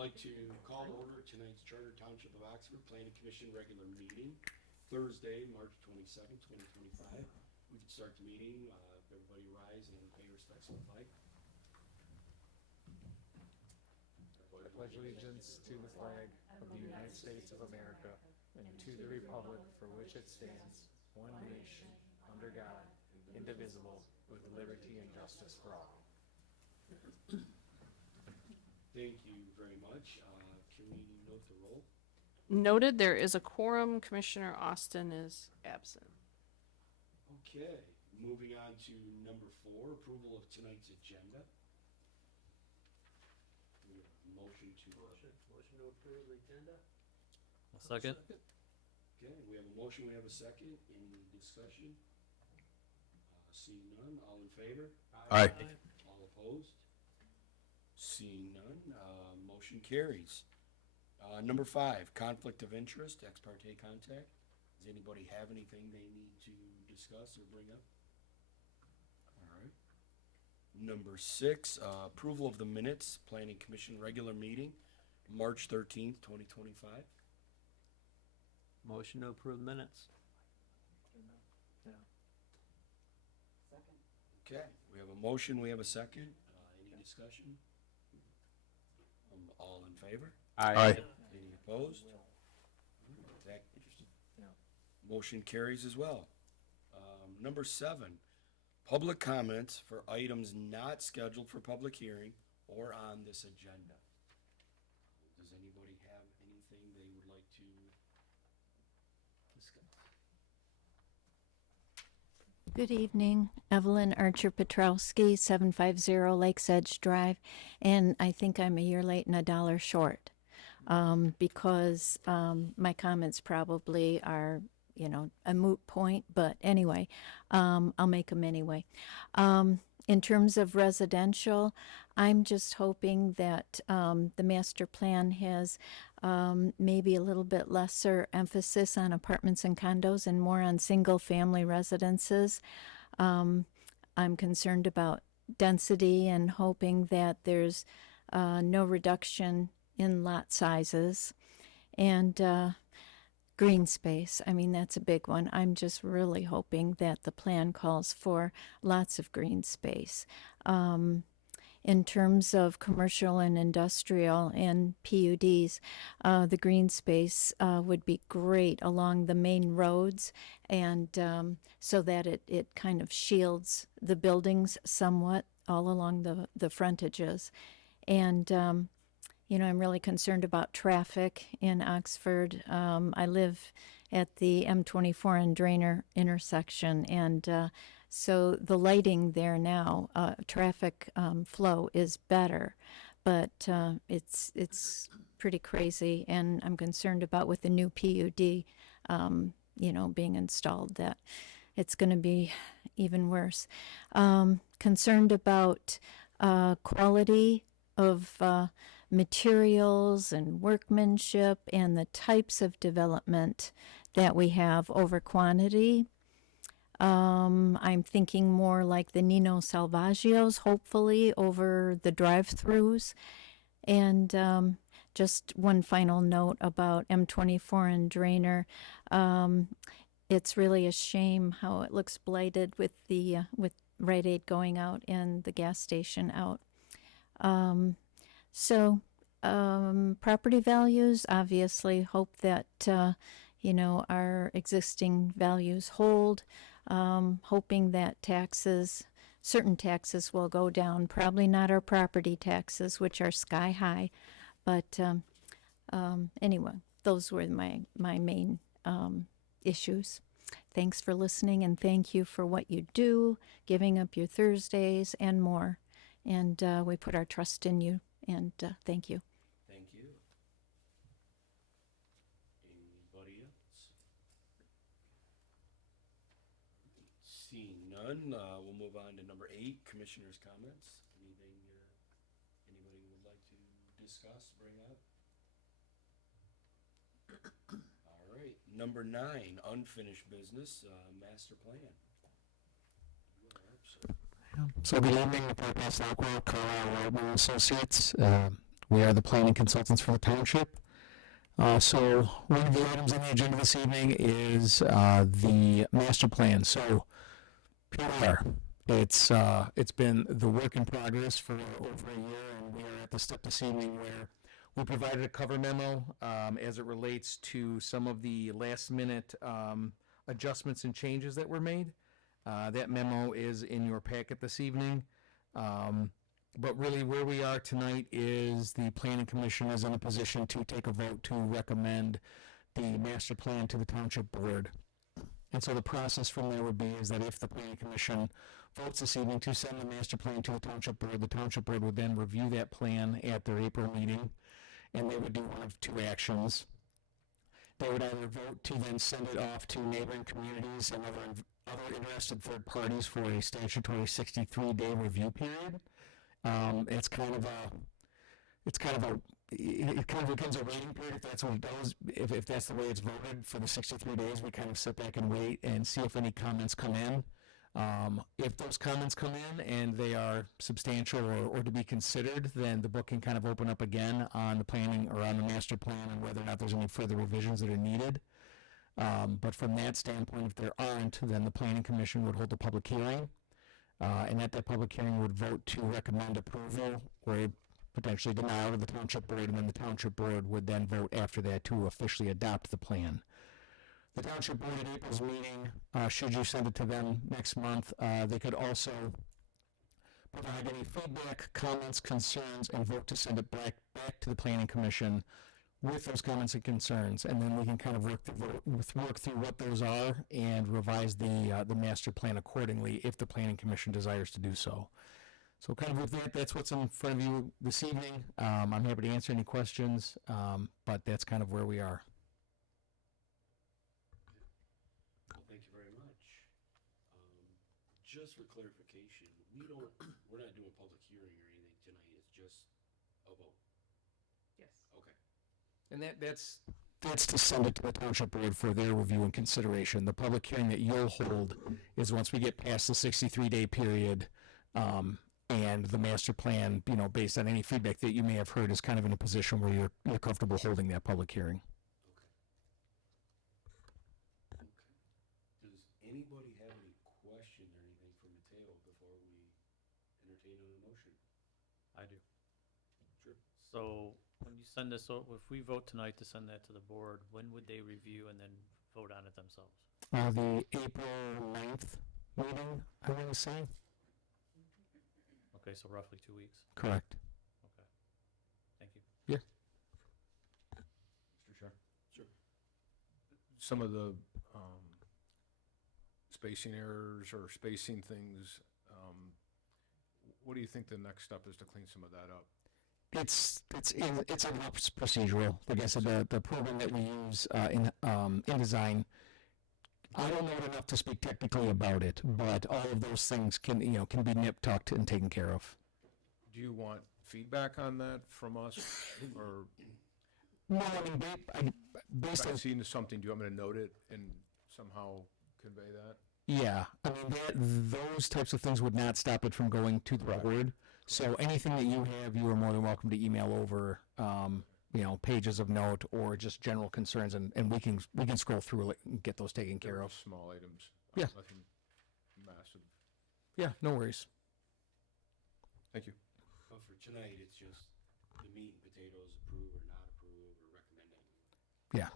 like to call to order tonight's Charter Township of Oxford Planning Commission regular meeting, Thursday, March 27, 2025. We can start the meeting. Everybody rise and pay respects to the flag. I pledge allegiance to the flag of the United States of America and to the republic for which it stands, one nation, under God, indivisible, with liberty and justice for all. Thank you very much. Can we note the roll? Noted, there is a quorum. Commissioner Austin is absent. Okay, moving on to number 4, approval of tonight's agenda. We have a motion to approve the agenda. Second. Okay, we have a motion, we have a second. Any discussion? Seeing none, all in favor? Aye. All opposed? Seeing none, motion carries. Number 5, conflict of interest, ex parte contact. Does anybody have anything they need to discuss or bring up? All right. Number 6, approval of the minutes, Planning Commission regular meeting, March 13th, 2025. Motion to approve minutes. Okay, we have a motion, we have a second. Any discussion? All in favor? Aye. Any opposed? That motion carries as well. Number 7, public comments for items not scheduled for public hearing or on this agenda. Does anybody have anything they would like to discuss? Good evening, Evelyn Archer Petrowski, 750 Lakes Edge Drive, and I think I'm a year late and $1 short because my comments probably are, a moot point, but anyway, I'll make them anyway. In terms of residential, I'm just hoping that the master plan has maybe a little bit lesser emphasis on apartments and condos and more on single-family residences. I'm concerned about density and hoping that there's no reduction in lot sizes. And green space, that's a big one. I'm just really hoping that the plan calls for lots of green space. In terms of commercial and industrial and PUDs, the green space would be great along the main roads, and so that it kind of shields the buildings somewhat all along the frontages. And I'm really concerned about traffic in Oxford. I live at the M24 and Drainer intersection, and so the lighting there now, traffic flow is better, but it's pretty crazy, and I'm concerned about with the new PUD, being installed, that it's going to be even worse. Concerned about quality of materials and workmanship and the types of development that we have over quantity. I'm thinking more like the Nino Salvaggios, hopefully, over the drive-thrus. And just one final note about M24 and Drainer. It's really a shame how it looks blighted with the with Rite Aid going out and the gas station out. So property values, obviously, hope that our existing values hold. Hoping that certain taxes will go down. Probably not our property taxes, which are sky high. But anyway, those were my main issues. Thanks for listening, and thank you for what you do, giving up your Thursdays and more. And we put our trust in you, and thank you. Thank you. Anybody else? Seeing none, we'll move on to number 8, commissioners' comments. Anything anybody would like to discuss, bring up? All right, number 9, unfinished business, master plan. You are up, sir. So good evening, Department of Stockwell, Carlisle Whiteman Associates. We are the planning consultants for the township. So one of the items on the agenda this evening is the master plan. So here we are. It's been the work in progress for over a year, and we are at the step this evening where we provided a cover memo as it relates to some of the last minute adjustments and changes that were made. That memo is in your packet this evening. But really where we are tonight is the Planning Commission is in a position to take a vote to recommend the master plan to the Township Board. And so the process from there would be is that if the Planning Commission votes this evening to send the master plan to the Township Board would then review that plan at their April meeting, and they would do one of two actions. They would either vote to then send it off to neighboring communities and other interested third parties for a statutory 63-day review period. It kind of becomes a waiting period if that's what it does. If that's the way it's voted for the 63 days, we kind of sit back and wait and see if any comments come in. If those comments come in and they are substantial or to be considered, then the book can kind of open up again on the planning or on the master plan and whether or not there's any further revisions that are needed. But from that standpoint, if there aren't, then the Planning Commission would hold a public hearing. And at that public hearing would vote to recommend approval or potentially denial of the Township Board, and then the Township Board would then vote after that to officially adopt the plan. The Township Board at April's meeting, should you send it to them next month, they could also provide any feedback, comments, concerns, and vote to send it back to the Planning Commission with those comments and concerns, and then we can kind of work through what those are and revise the master plan accordingly if the Planning Commission desires to do so. So kind of with that, that's what's in front of you this evening. I'm happy to answer any questions, but that's kind of where we are. Well, thank you very much. Just for clarification, we're not doing a public hearing or anything tonight, it's just a vote. Yes. Okay. And that's to send it to the Township Board for their review and consideration. The public hearing that you'll hold is once we get past the 63-day period, and the master plan, based on any feedback that you may have heard, is kind of in a position where you're comfortable holding that public hearing. Okay. Does anybody have any question or anything for Mateo before we entertain a motion? I do. Sure. So when you send this, if we vote tonight to send that to the board, when would they review and then vote on it themselves? The April 9th meeting, I want to say. Okay, so roughly 2 weeks. Correct. Okay. Thank you. Yeah. Mr. Chair? Sure. Some of the spacing errors or spacing things, what do you think the next step is to clean some of that up? It's procedural. Like I said, the program that we use in design, I don't know enough to speak technically about it, but all of those things can be nip tucked and taken care of. Do you want feedback on that from us, or No, I mean, based if on I've seen something, do you want me to note it and somehow convey that? yeah, I mean those types of things would not stop it from going to the board. So anything that you have, you are more than welcome to email over. Pages of note or just general concerns, and we can scroll through it and get those taken care of. Small items. Yeah. Nothing massive. Yeah, no worries. Thank you. But for tonight, it's just the meat and potatoes, approve or not approve or recommending. Yeah.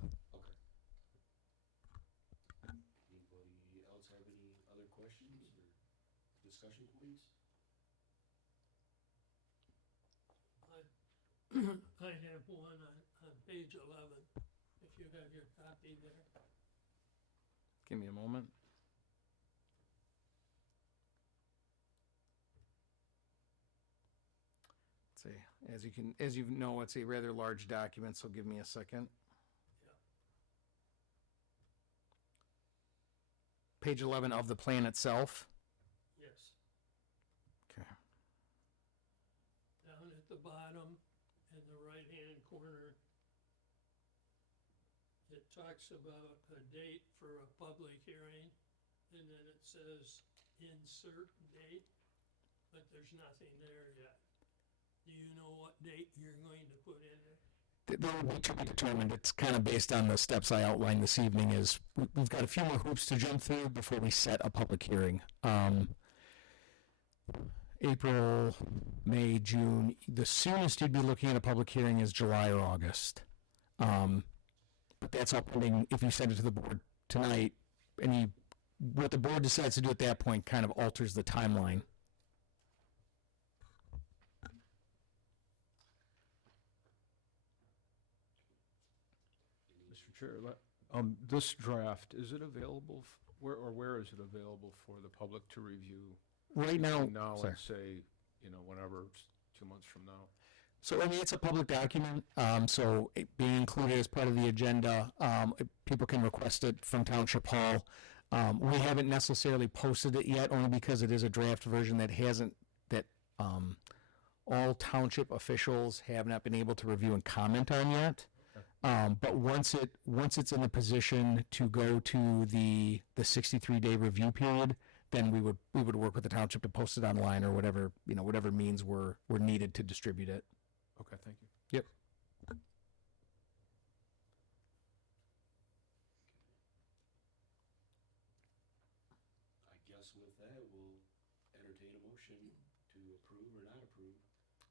Okay. Anybody else have any other questions or discussion points? I have one on page 11, if you have your copy there. Give me a moment. Let's see. As you know, it's a rather large document, so give me a second. Page 11 of the plan itself. Yes. Okay. Down at the bottom, in the right-hand corner, it talks about a date for a public hearing, and then it says insert date, but there's nothing there yet. Do you know what date you're going to put in there? That will be to be determined. It's kind of based on the steps I outlined this evening. Is we've got a few more hoops to jump through before we set a public hearing. April, May, June. The soonest you'd be looking at a public hearing is July or August. But that's all pending. If you send it to the board tonight, what the board decides to do at that point kind of alters the timeline. Mr. Chair, this draft, is it available, where is it available for the public to review? Right now, Now, sorry. and say, whenever, 2 months from now? So I mean, it's a public document, so it being included as part of the agenda, people can request it from Township Hall. We haven't necessarily posted it yet, only because it is a draft version that all township officials have not been able to review and comment on yet. But once it's in the position to go to the 63-day review period, then we would work with the township to post it online or whatever means were needed to distribute it. Okay, thank you. Yep. I guess with that, we'll entertain a motion to approve or not approve.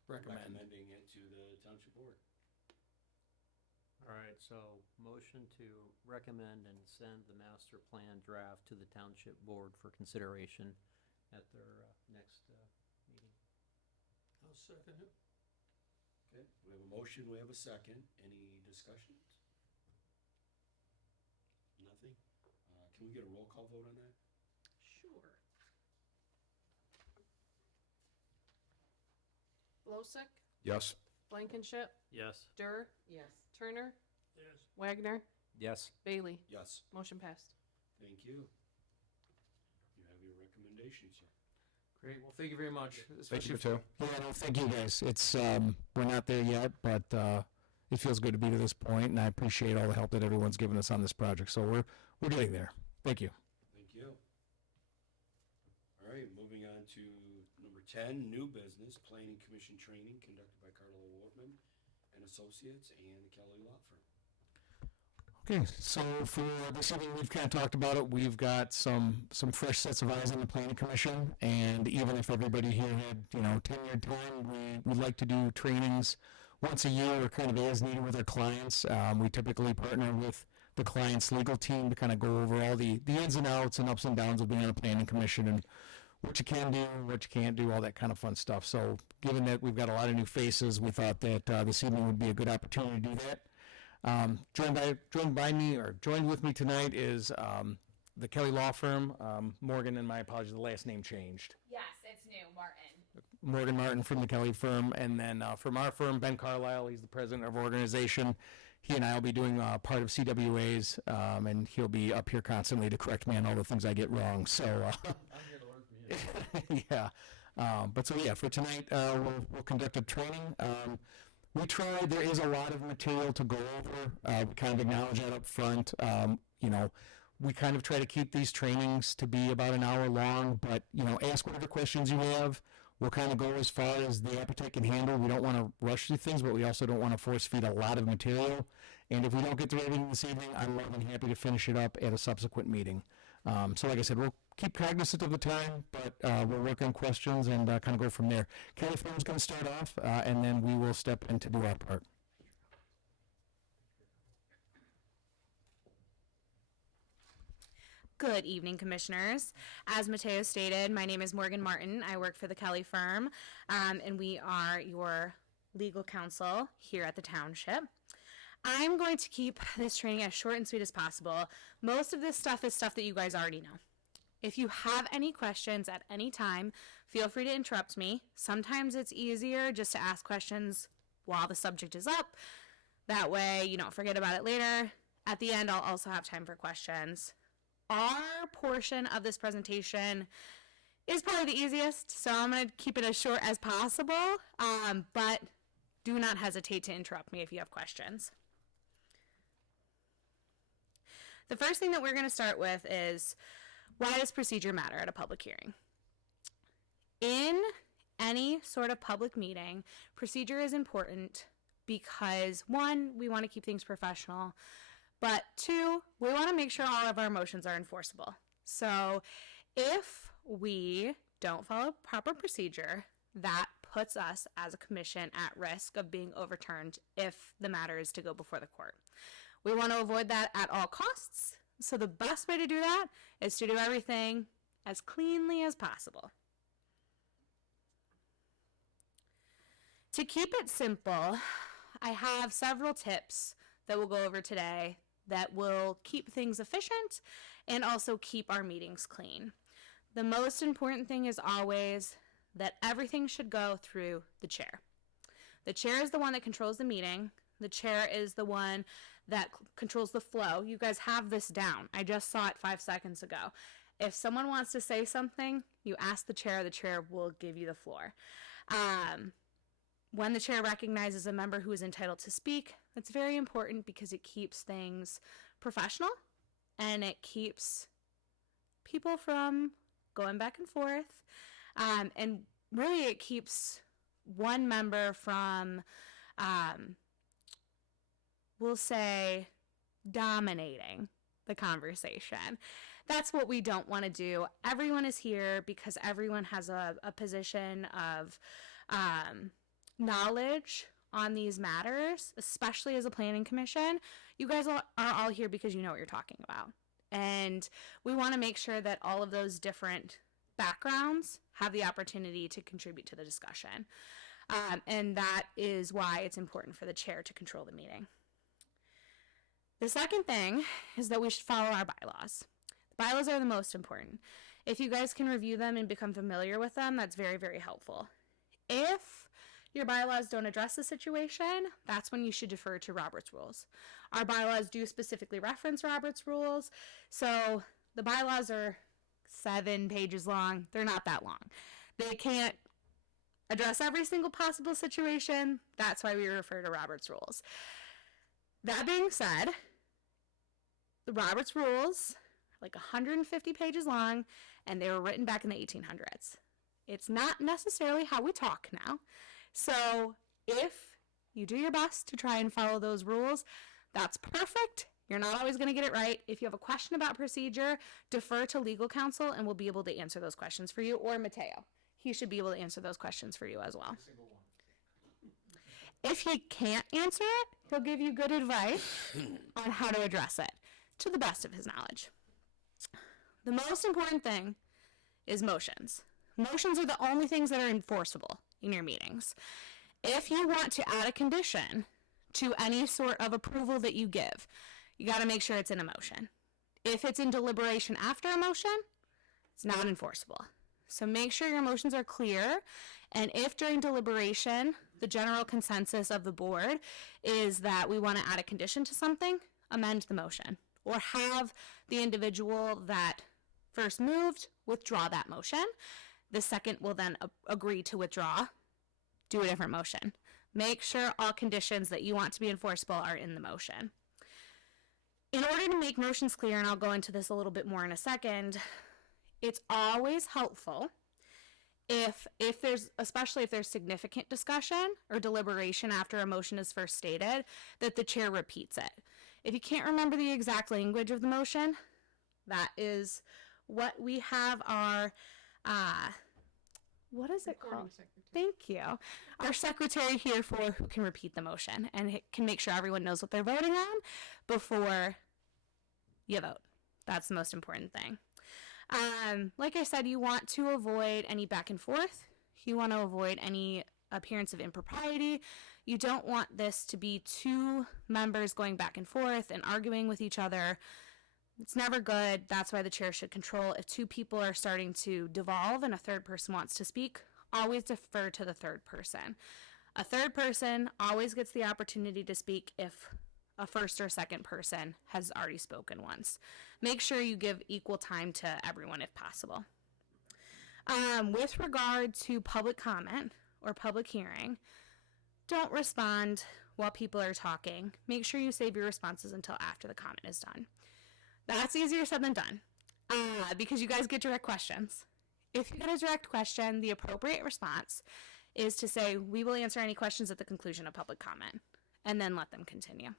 Recommending it to the township board. All right, so motion to recommend and send the master plan draft to the township board for consideration at their next meeting. I'll second it. Okay, we have a motion, we have a second. Any discussions? Nothing? Can we get a roll call vote on that? Sure. Losek, Yes? Blankenship, Yes. Dur, Yes. Turner, Yes. Wagner, Yes. Bailey. Yes. Motion passed. Thank you. You have your recommendation, sir. Great, well, thank you very much. Thank especially you, for- too. Yeah, no, thank you guys. It's we're not there yet, but it feels good to be to this point, and I appreciate all the help that everyone's given us on this project. So we're getting there. Thank you. Thank you. All right, moving on to number 10, new business, planning commission training conducted by Carla Wortman and Associates and the Kelly Law Firm. Okay, so for this evening, we've kind of talked about it. We've got some fresh sets of eyes on the planning commission, and even if everybody here had, tenured time, we like to do trainings once a year or kind of as needed with our clients. We typically partner with the client's legal team to kind of go over all the ins and outs and ups and downs of being on a planning commission and what you can do, what you can't do, all that kind of fun stuff. So given that we've got a lot of new faces, we thought that this evening would be a good opportunity to do that. Joined with me tonight is the Kelly Law Firm. Morgan, and my apologies, the last name changed. Yes, it's new, Martin. Morgan Martin from the Kelly Firm, and then from our firm, Ben Carlisle. He's the president of our organization. He and I will be doing part of CWA's, and he'll be up here constantly to correct me on all the things I get wrong. So, I'm here to learn from you. yeah. For tonight, we'll conduct a training. We tried. There is a lot of material to go over. We kind of acknowledge that up front. We kind of try to keep these trainings to be about an hour long, but, ask whatever questions you have. We'll kind of go as far as the appetite can handle. We don't want to rush through things, but we also don't want to force feed a lot of material. And if we don't get through everything this evening, I'm more than happy to finish it up at a subsequent meeting. So like I said, we'll keep cognizant of the time, but we'll work on questions and kind of go from there. Kelly Firm's going to start off, and then we will step in to do our part. Good evening, commissioners. As Mateo stated, my name is Morgan Martin. I work for the Kelly Firm, and we are your legal counsel here at the township. I'm going to keep this training as short and sweet as possible. Most of this stuff is stuff that you guys already know. If you have any questions at any time, feel free to interrupt me. Sometimes it's easier just to ask questions while the subject is up. That way you don't forget about it later. At the end, I'll also have time for questions. Our portion of this presentation is probably the easiest, so I'm going to keep it as short as possible, but do not hesitate to interrupt me if you have questions. The first thing that we're going to start with is, why does procedure matter at a public hearing? In any sort of public meeting, procedure is important because, one, we want to keep things professional, but two, we want to make sure all of our motions are enforceable. So if we don't follow proper procedure, that puts us as a commission at risk of being overturned if the matter is to go before the court. We want to avoid that at all costs. So the best way to do that is to do everything as cleanly as possible. To keep it simple, I have several tips that we'll go over today that will keep things efficient and also keep our meetings clean. The most important thing is always that everything should go through the chair. The chair is the one that controls the meeting. The chair is the one that controls the flow. You guys have this down. I just saw it 5 seconds ago. If someone wants to say something, you ask the chair will give you the floor. When the chair recognizes a member who is entitled to speak, that's very important because it keeps things professional and it keeps people from going back and forth. And really it keeps one member from, we'll say, dominating the conversation. That's what we don't want to do. Everyone is here because everyone has a position of knowledge on these matters, especially as a planning commission. You guys are all here because you know what you're talking about. And we want to make sure that all of those different backgrounds have the opportunity to contribute to the discussion. And that is why it's important for the chair to control the meeting. The second thing is that we should follow our bylaws. The bylaws are the most important. If you guys can review them and become familiar with them, that's very, very helpful. If your bylaws don't address the situation, that's when you should defer to Robert's rules. Our bylaws do specifically reference Robert's rules, so the bylaws are 7 pages long. They're not that long. They can't address every single possible situation. That's why we refer to Robert's rules. That being said, the Robert's rules are like 150 pages long, and they were written back in the 1800s. It's not necessarily how we talk now. So if you do your best to try and follow those rules, that's perfect. You're not always going to get it right. If you have a question about procedure, defer to legal counsel and we'll be able to answer those questions for you, or Mateo. He should be able to answer those questions for you as well. If he can't answer it, he'll give you good advice on how to address it to the best of his knowledge. The most important thing is motions. Motions are the only things that are enforceable in your meetings. If you want to add a condition to any sort of approval that you give, you got to make sure it's in a motion. If it's in deliberation after a motion, it's not enforceable. So make sure your motions are clear, and if during deliberation the general consensus of the board is that we want to add a condition to something, amend the motion, or have the individual that first moved withdraw that motion. The second will then agree to withdraw, do a different motion. Make sure all conditions that you want to be enforceable are in the motion. In order to make motions clear, and I'll go into this a little bit more in a second, it's always helpful if there's, especially if there's significant discussion or deliberation after a motion is first stated, that the chair repeats it. If you can't remember the exact language of the motion, that is what we have our, what is it called? Thank you. Our secretary here for who can repeat the motion and can make sure everyone knows what they're voting on before you vote. That's the most important thing. Like I said, you want to avoid any back and forth. You want to avoid any appearance of impropriety. You don't want this to be two members going back and forth and arguing with each other. It's never good. That's why the chair should control. If two people are starting to devolve and a third person wants to speak, always defer to the third person. A third person always gets the opportunity to speak if a first or second person has already spoken once. Make sure you give equal time to everyone if possible. With regard to public comment or public hearing, don't respond while people are talking. Make sure you save your responses until after the comment is done. That's easier said than done because you guys get direct questions. If you get a direct question, the appropriate response is to say, we will answer any questions at the conclusion of public comment, and then let them continue.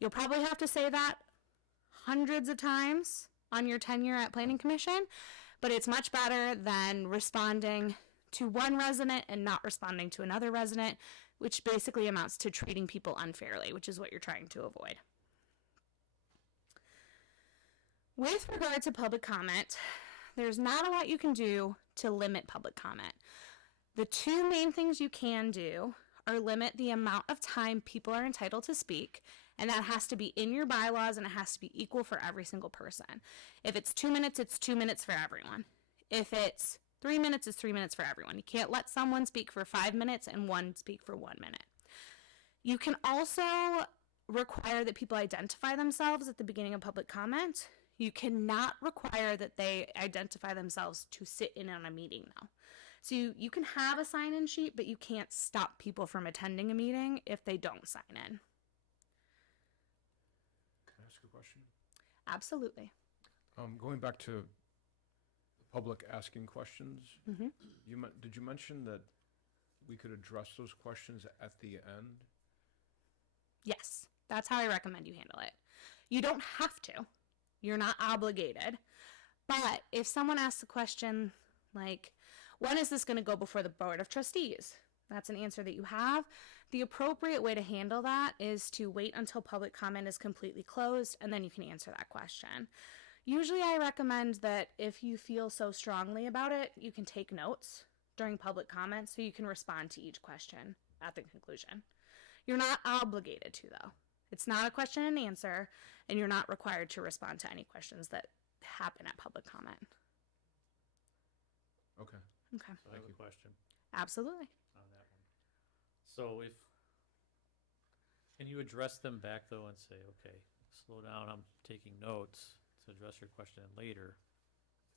You'll probably have to say that hundreds of times on your tenure at Planning Commission, but it's much better than responding to one resident and not responding to another resident, which basically amounts to treating people unfairly, which is what you're trying to avoid. With regard to public comment, there's not a lot you can do to limit public comment. The two main things you can do are limit the amount of time people are entitled to speak, and that has to be in your bylaws, and it has to be equal for every single person. If it's 2 minutes, it's 2 minutes for everyone. If it's 3 minutes, it's 3 minutes for everyone. You can't let someone speak for 5 minutes and one speak for 1 minute. You can also require that people identify themselves at the beginning of public comment. You cannot require that they identify themselves to sit in on a meeting, though. So you can have a sign-in sheet, but you can't stop people from attending a meeting if they don't sign in. Can I ask a question? Absolutely. Going back to the public asking questions, Mhm. did you mention that we could address those questions at the end? Yes, that's how I recommend you handle it. You don't have to. You're not obligated. But if someone asks a question like, when is this going to go before the Board of Trustees? That's an answer that you have. The appropriate way to handle that is to wait until public comment is completely closed, and then you can answer that question. Usually I recommend that if you feel so strongly about it, you can take notes during public comment so you can respond to each question at the conclusion. You're not obligated to, though. It's not a question and answer, and you're not required to respond to any questions that happen at public comment. Okay. Okay. So I have a question Absolutely. on that one. So can you address them back though and say, okay, slow down, I'm taking notes to address your question later?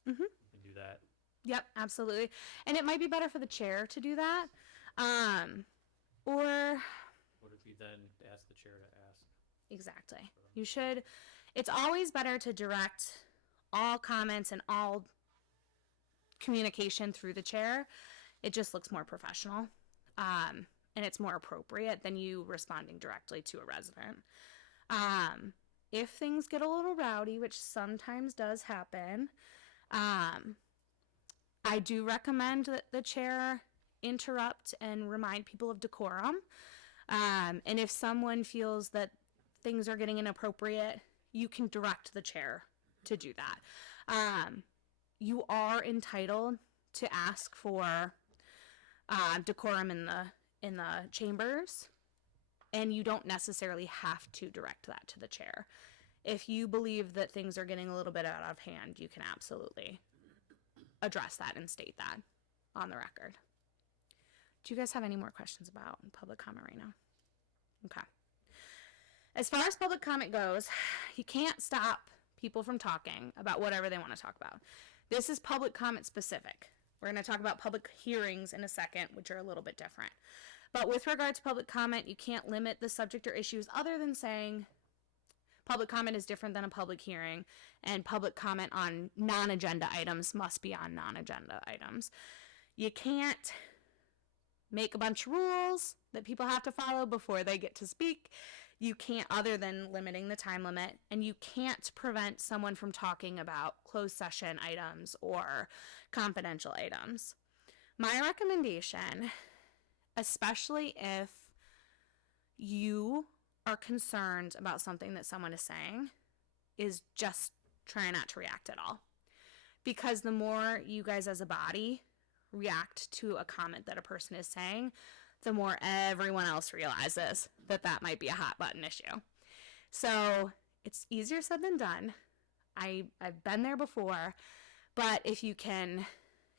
Mhm. You can do that. Yep, absolutely. And it might be better for the chair to do that. Or Would it be then to ask the chair to ask? exactly. You should, it's always better to direct all comments and all communication through the chair. It just looks more professional. And it's more appropriate than you responding directly to a resident. If things get a little rowdy, which sometimes does happen, I do recommend that the chair interrupt and remind people of decorum. And if someone feels that things are getting inappropriate, you can direct the chair to do that. You are entitled to ask for decorum in the chambers, and you don't necessarily have to direct that to the chair. If you believe that things are getting a little bit out of hand, you can absolutely address that and state that on the record. Do you guys have any more questions about public comment right now? Okay. As far as public comment goes, you can't stop people from talking about whatever they want to talk about. This is public comment specific. We're going to talk about public hearings in a second, which are a little bit different. But with regard to public comment, you can't limit the subject or issues other than saying public comment is different than a public hearing, and public comment on non-agenda items must be on non-agenda items. You can't make a bunch of rules that people have to follow before they get to speak. You can't, other than limiting the time limit, and you can't prevent someone from talking about closed session items or confidential items. My recommendation, especially if you are concerned about something that someone is saying, is just try not to react at all. Because the more you guys as a body react to a comment that a person is saying, the more everyone else realizes that that might be a hot button issue. So it's easier said than done. I've been there before, but if you can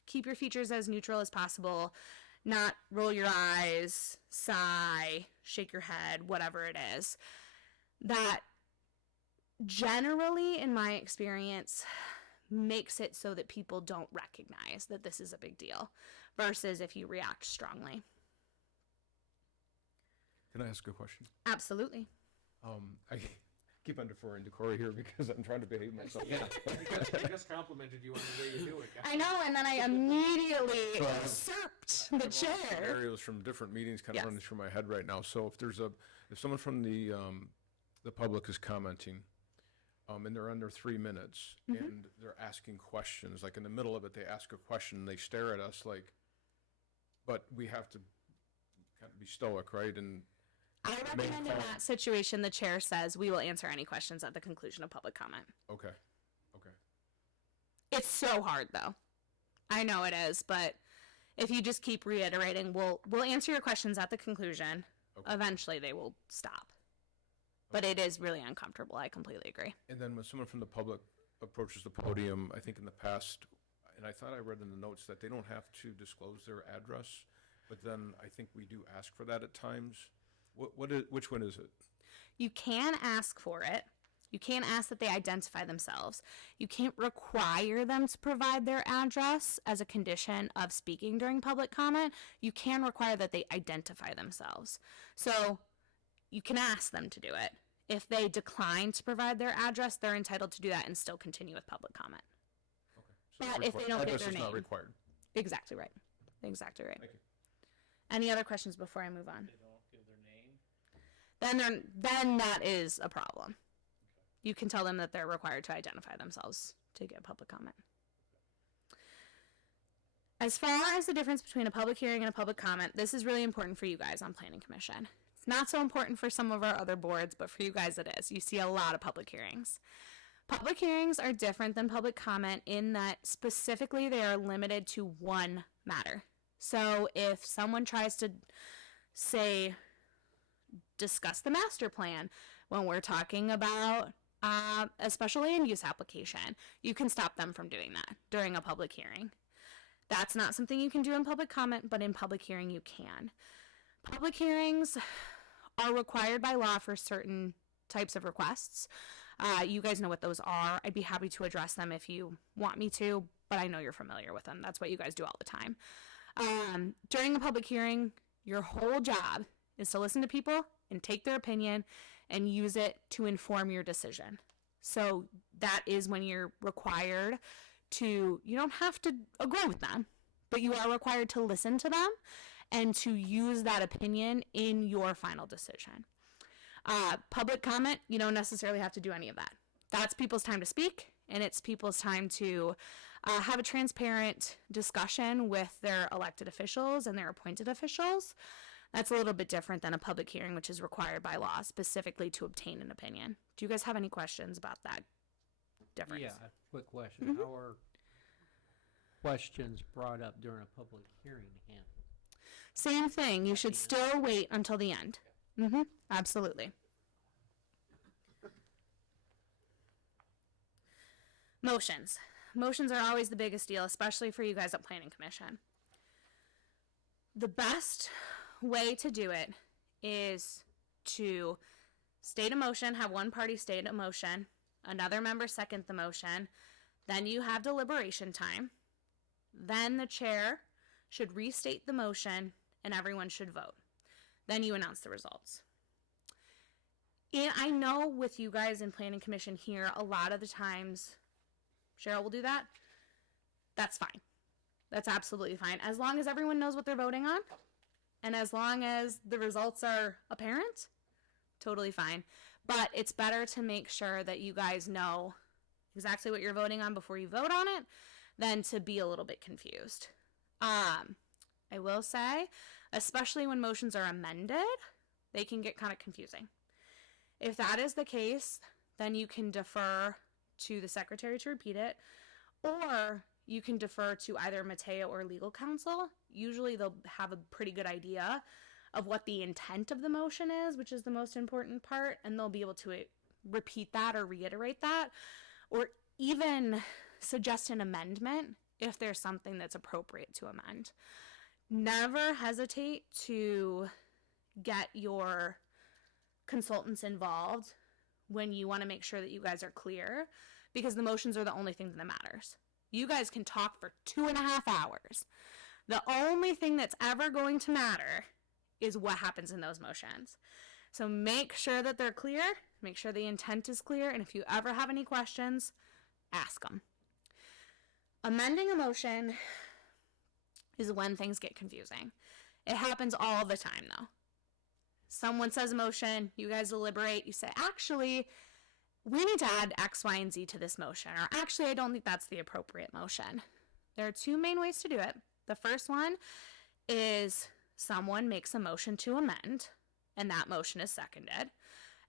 keep your features as neutral as possible, not roll your eyes, sigh, shake your head, whatever it is, that generally, in my experience, makes it so that people don't recognize that this is a big deal, versus if you react strongly. Can I ask a question? Absolutely. I keep on deferring to Corey here because I'm trying to behave myself. I just complimented you on the way you do it, guys. I know, and then I immediately So I have- usurped the chair. Scenarios from different meetings kind of Yes. running through my head right now. So if someone from the public is commenting, and they're under 3 minutes, Mm-hmm. and they're asking questions, like in the middle of it, they ask a question, they stare at us like, but we have to kind of be stoic, right? And I recommend in call. that situation, the chair says, we will answer any questions at the conclusion of public comment. okay. It's so hard, though. I know it is, but if you just keep reiterating, we'll answer your questions at the conclusion. Okay. Eventually, they will stop. But it is really uncomfortable. I completely agree. And then when someone from the public approaches the podium, I think in the past, and I thought I read in the notes that they don't have to disclose their address, but then I think we do ask for that at times. Which one is it? You can ask for it. You can ask that they identify themselves. You can't require them to provide their address as a condition of speaking during public comment. You can require that they identify themselves. So you can ask them to do it. If they decline to provide their address, they're entitled to do that and still continue with public comment. So But if they don't give address their is not name. required. Exactly right. Exactly right. Thank you. Any other questions before I move on? They don't give their name. Then that is a problem. You can tell them that they're required to identify themselves to get public comment. As far as the difference between a public hearing and a public comment, this is really important for you guys on Planning Commission. It's not so important for some of our other boards, but for you guys it is. You see a lot of public hearings. Public hearings are different than public comment in that specifically they are limited to one matter. So if someone tries to, say, discuss the master plan when we're talking about a special land use application, you can stop them from doing that during a public hearing. That's not something you can do in public comment, but in public hearing you can. Public hearings are required by law for certain types of requests. You guys know what those are. I'd be happy to address them if you want me to, but I know you're familiar with them. That's what you guys do all the time. During a public hearing, your whole job is to listen to people and take their opinion and use it to inform your decision. So that is when you're required to, you don't have to agree with them, but you are required to listen to them and to use that opinion in your final decision. Public comment, you don't necessarily have to do any of that. That's people's time to speak, and it's people's time to have a transparent discussion with their elected officials and their appointed officials. That's a little bit different than a public hearing, which is required by law specifically to obtain an opinion. Do you guys have any questions about that difference? Yeah, quick question. How are questions brought up during a public hearing handled? Same thing. You should still wait until the end. Absolutely. Motions. Motions are always the biggest deal, especially for you guys at Planning Commission. The best way to do it is to state a motion, have one party state a motion, another member second the motion, then you have deliberation time, then the chair should restate the motion, and everyone should vote. Then you announce the results. And I know with you guys in Planning Commission here, a lot of the times, Cheryl will do that. That's fine. That's absolutely fine. As long as everyone knows what they're voting on, and as long as the results are apparent, totally fine. But it's better to make sure that you guys know exactly what you're voting on before you vote on it than to be a little bit confused. I will say, especially when motions are amended, they can get kind of confusing. If that is the case, then you can defer to the secretary to repeat it, or you can defer to either Mateo or legal counsel. Usually they'll have a pretty good idea of what the intent of the motion is, which is the most important part, and they'll be able to repeat that or reiterate that, or even suggest an amendment if there's something that's appropriate to amend. Never hesitate to get your consultants involved when you want to make sure that you guys are clear, because the motions are the only thing that matters. You guys can talk for 2.5 hours. The only thing that's ever going to matter is what happens in those motions. So make sure that they're clear, make sure the intent is clear, and if you ever have any questions, ask them. Amending a motion is when things get confusing. It happens all the time, though. Someone says a motion, you guys deliberate, you say, actually, we need to add X, Y, and Z to this motion, or actually, I don't think that's the appropriate motion. There are two main ways to do it. The first one is someone makes a motion to amend, and that motion is seconded,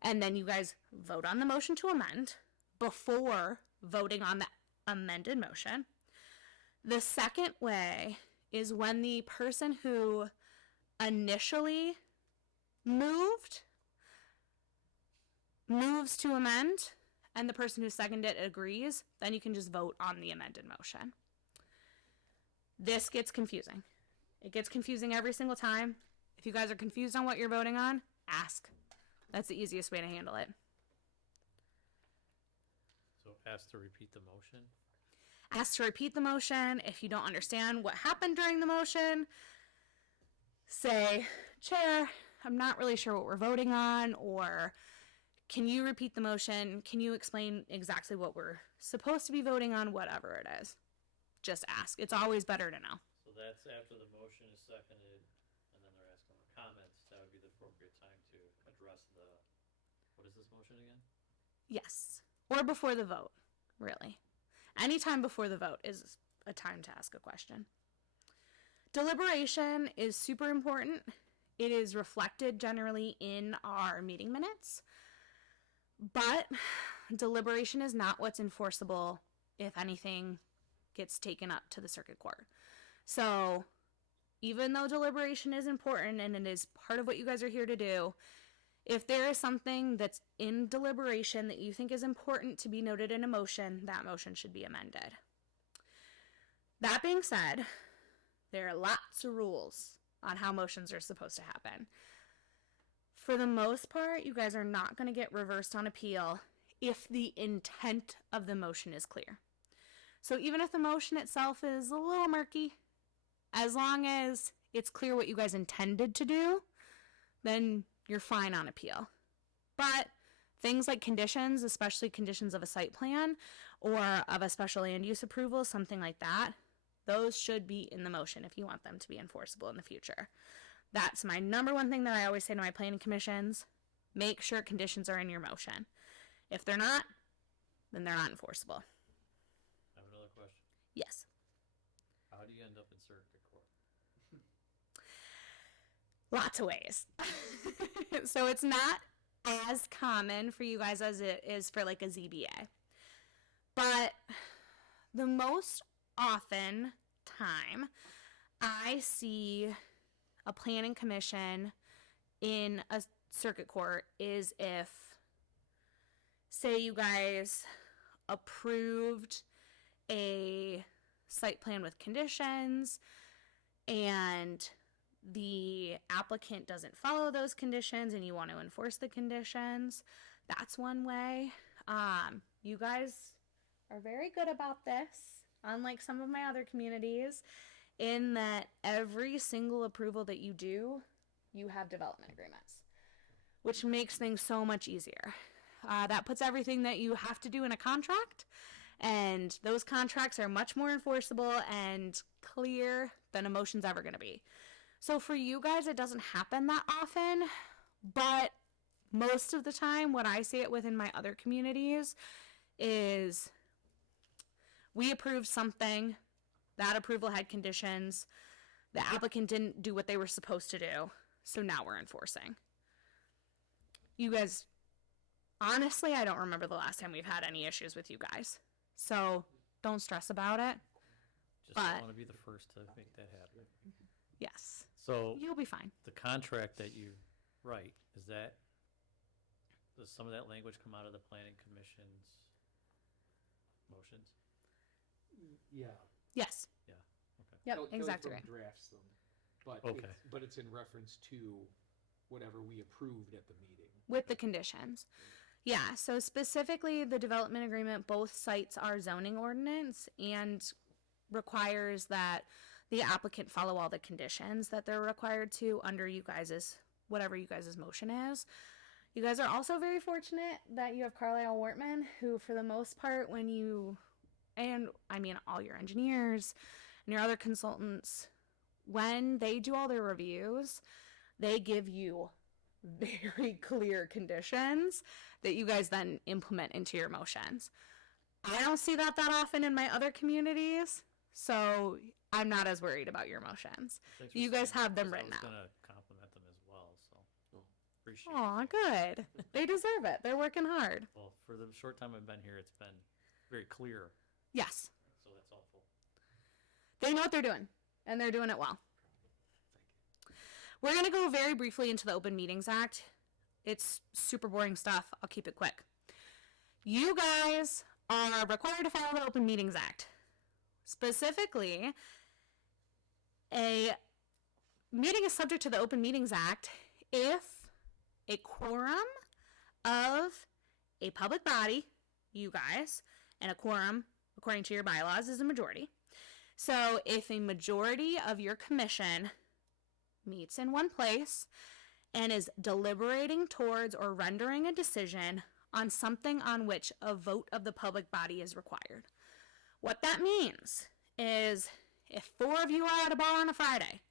and then you guys vote on the motion to amend before voting on the amended motion. The second way is when the person who initially moves to amend and the person who seconded it agrees, then you can just vote on the amended motion. This gets confusing. It gets confusing every single time. If you guys are confused on what you're voting on, ask. That's the easiest way to handle it. So ask to repeat the motion. Ask to repeat the motion. If you don't understand what happened during the motion, say, Chair, I'm not really sure what we're voting on, or can you repeat the motion? Can you explain exactly what we're supposed to be voting on, whatever it is? Just ask. It's always better to know. So that's after the motion is seconded, and then they're asking for comments. That would be the appropriate time to address the, what is this motion again? Yes. Or before the vote, really. Anytime before the vote is a time to ask a question. Deliberation is super important. It is reflected generally in our meeting minutes, but deliberation is not what's enforceable if anything gets taken up to the circuit court. So even though deliberation is important and it is part of what you guys are here to do, if there is something that's in deliberation that you think is important to be noted in a motion, that motion should be amended. That being said, there are lots of rules on how motions are supposed to happen. For the most part, you guys are not going to get reversed on appeal if the intent of the motion is clear. So even if the motion itself is a little murky, as long as it's clear what you guys intended to do, then you're fine on appeal. But things like conditions, especially conditions of a site plan or of a special land use approval, something like that, those should be in the motion if you want them to be enforceable in the future. That's my number one thing that I always say to my planning commissions. Make sure conditions are in your motion. If they're not, then they're not enforceable. I have another question. Yes. How do you end up in circuit court? Lots of ways. So it's not as common for you guys as it is for like a ZBA. But the most often time I see a planning commission in a circuit court is if, say you guys approved a site plan with conditions and the applicant doesn't follow those conditions and you want to enforce the conditions. That's one way. You guys are very good about this, unlike some of my other communities, in that every single approval that you do, you have development agreements, which makes things so much easier. That puts everything that you have to do in a contract, and those contracts are much more enforceable and clear than a motion's ever going to be. So for you guys, it doesn't happen that often, but most of the time, what I see it with in my other communities is we approved something, that approval had conditions, the applicant didn't do what they were supposed to do, so now we're enforcing. You guys, honestly, I don't remember the last time we've had any issues with you guys, so don't stress about it. Just But- don't want to be the first to make that happen. Yes, So you'll be fine. the contract that you write, does some of that language come out of the planning commission's motions? Yeah. Yes. Yeah, okay. Yep, exactly right. Drafts them, but Okay. it's in reference to whatever we approved at the meeting. With the conditions. Yeah, so specifically the development agreement both cites our zoning ordinance and requires that the applicant follow all the conditions that they're required to under you guys's, whatever you guys's motion is. You guys are also very fortunate that you have Carlisle Wortman, who, for the most part, all your engineers and your other consultants, when they do all their reviews, they give you very clear conditions that you guys then implement into your motions. I don't see that often in my other communities, so I'm not as worried about your motions. Thanks for You guys saying have that, them 'cause written I out. was gonna compliment them as well, so appreciate Aw, it. good. They deserve it. They're working hard. Well, for the short time I've been here, it's been very clear, Yes. so that's helpful. They know what they're doing, and they're doing it well. We're going to go very briefly into the Open Meetings Act. It's super boring stuff. I'll keep it quick. You guys are required to follow the Open Meetings Act. Specifically, a meeting is subject to the Open Meetings Act if a quorum of a public body, you guys, and a quorum, according to your bylaws, is a majority. So if a majority of your commission meets in one place and is deliberating towards or rendering a decision on something on which a vote of the public body is required. What that means is if 4 of you are at a bar on a Friday,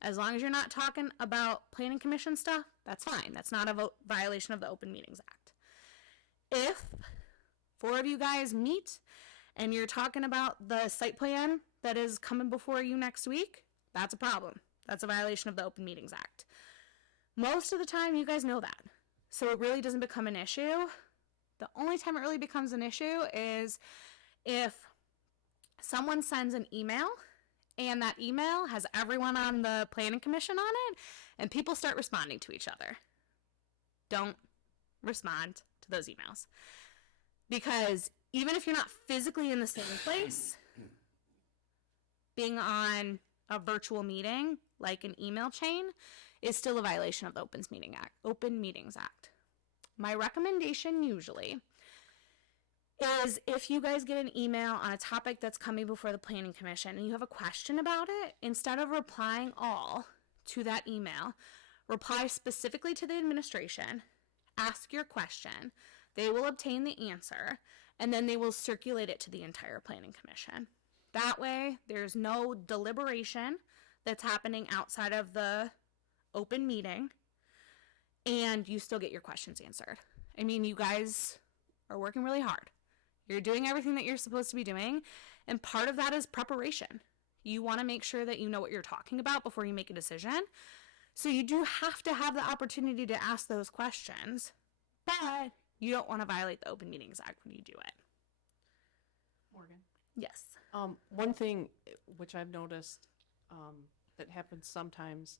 as long as you're not talking about planning commission stuff, that's fine. That's not a violation of the Open Meetings Act. If 4 of you guys meet and you're talking about the site plan that is coming before you next week, that's a problem. That's a violation of the Open Meetings Act. Most of the time, you guys know that. So it really doesn't become an issue. The only time it really becomes an issue is if someone sends an email and that email has everyone on the planning commission on it and people start responding to each other. Don't respond to those emails. Because even if you're not physically in the same place, being on a virtual meeting, like an email chain, is still a violation of the Open Meetings Act. My recommendation usually is if you guys get an email on a topic that's coming before the Planning Commission and you have a question about it, instead of replying all to that email, reply specifically to the administration, ask your question, they will obtain the answer, and then they will circulate it to the entire Planning Commission. That way, there's no deliberation that's happening outside of the open meeting, and you still get your questions answered. I mean, you guys are working really hard. You're doing everything that you're supposed to be doing, and part of that is preparation. You want to make sure that you know what you're talking about before you make a decision. So you do have to have the opportunity to ask those questions, but you don't want to violate the Open Meetings Act when you do it. Morgan. Yes. One thing which I've noticed that happens sometimes,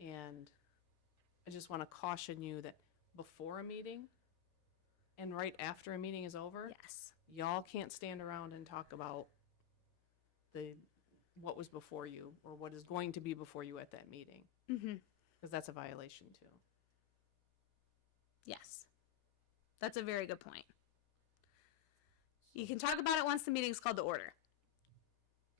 and I just want to caution you that before a meeting and right after a meeting is over, Yes. y'all can't stand around and talk about what was before you or what is going to be before you at that meeting, Mm-hmm. because that's a violation too. Yes. That's a very good point. You can talk about it once the meeting's called to order.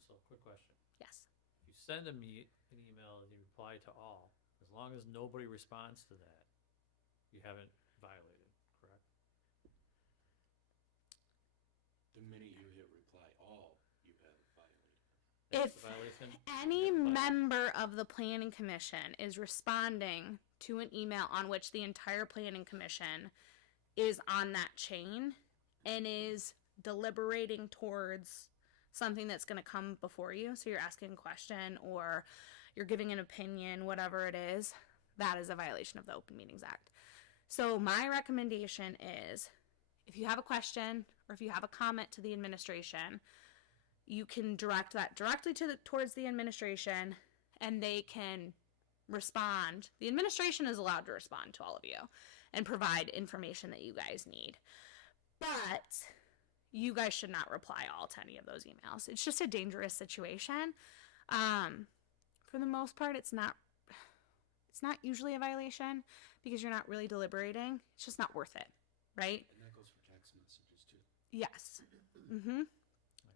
So, quick question. Yes. If you send an email and you reply to all, as long as nobody responds to that, you haven't violated, correct? The minute you hit reply all, you have violated. That's If the violation? any But- member of the Planning Commission is responding to an email on which the entire Planning Commission is on that chain and is deliberating towards something that's going to come before you, so you're asking a question or you're giving an opinion, whatever it is, that is a violation of the Open Meetings Act. So my recommendation is if you have a question or if you have a comment to the administration, you can direct that directly towards the administration and they can respond. The administration is allowed to respond to all of you and provide information that you guys need. But you guys should not reply all to any of those emails. It's just a dangerous situation. For the most part, it's not usually a violation because you're not really deliberating. It's just not worth it, right? And that goes for text messages too. Yes. Mm-hmm.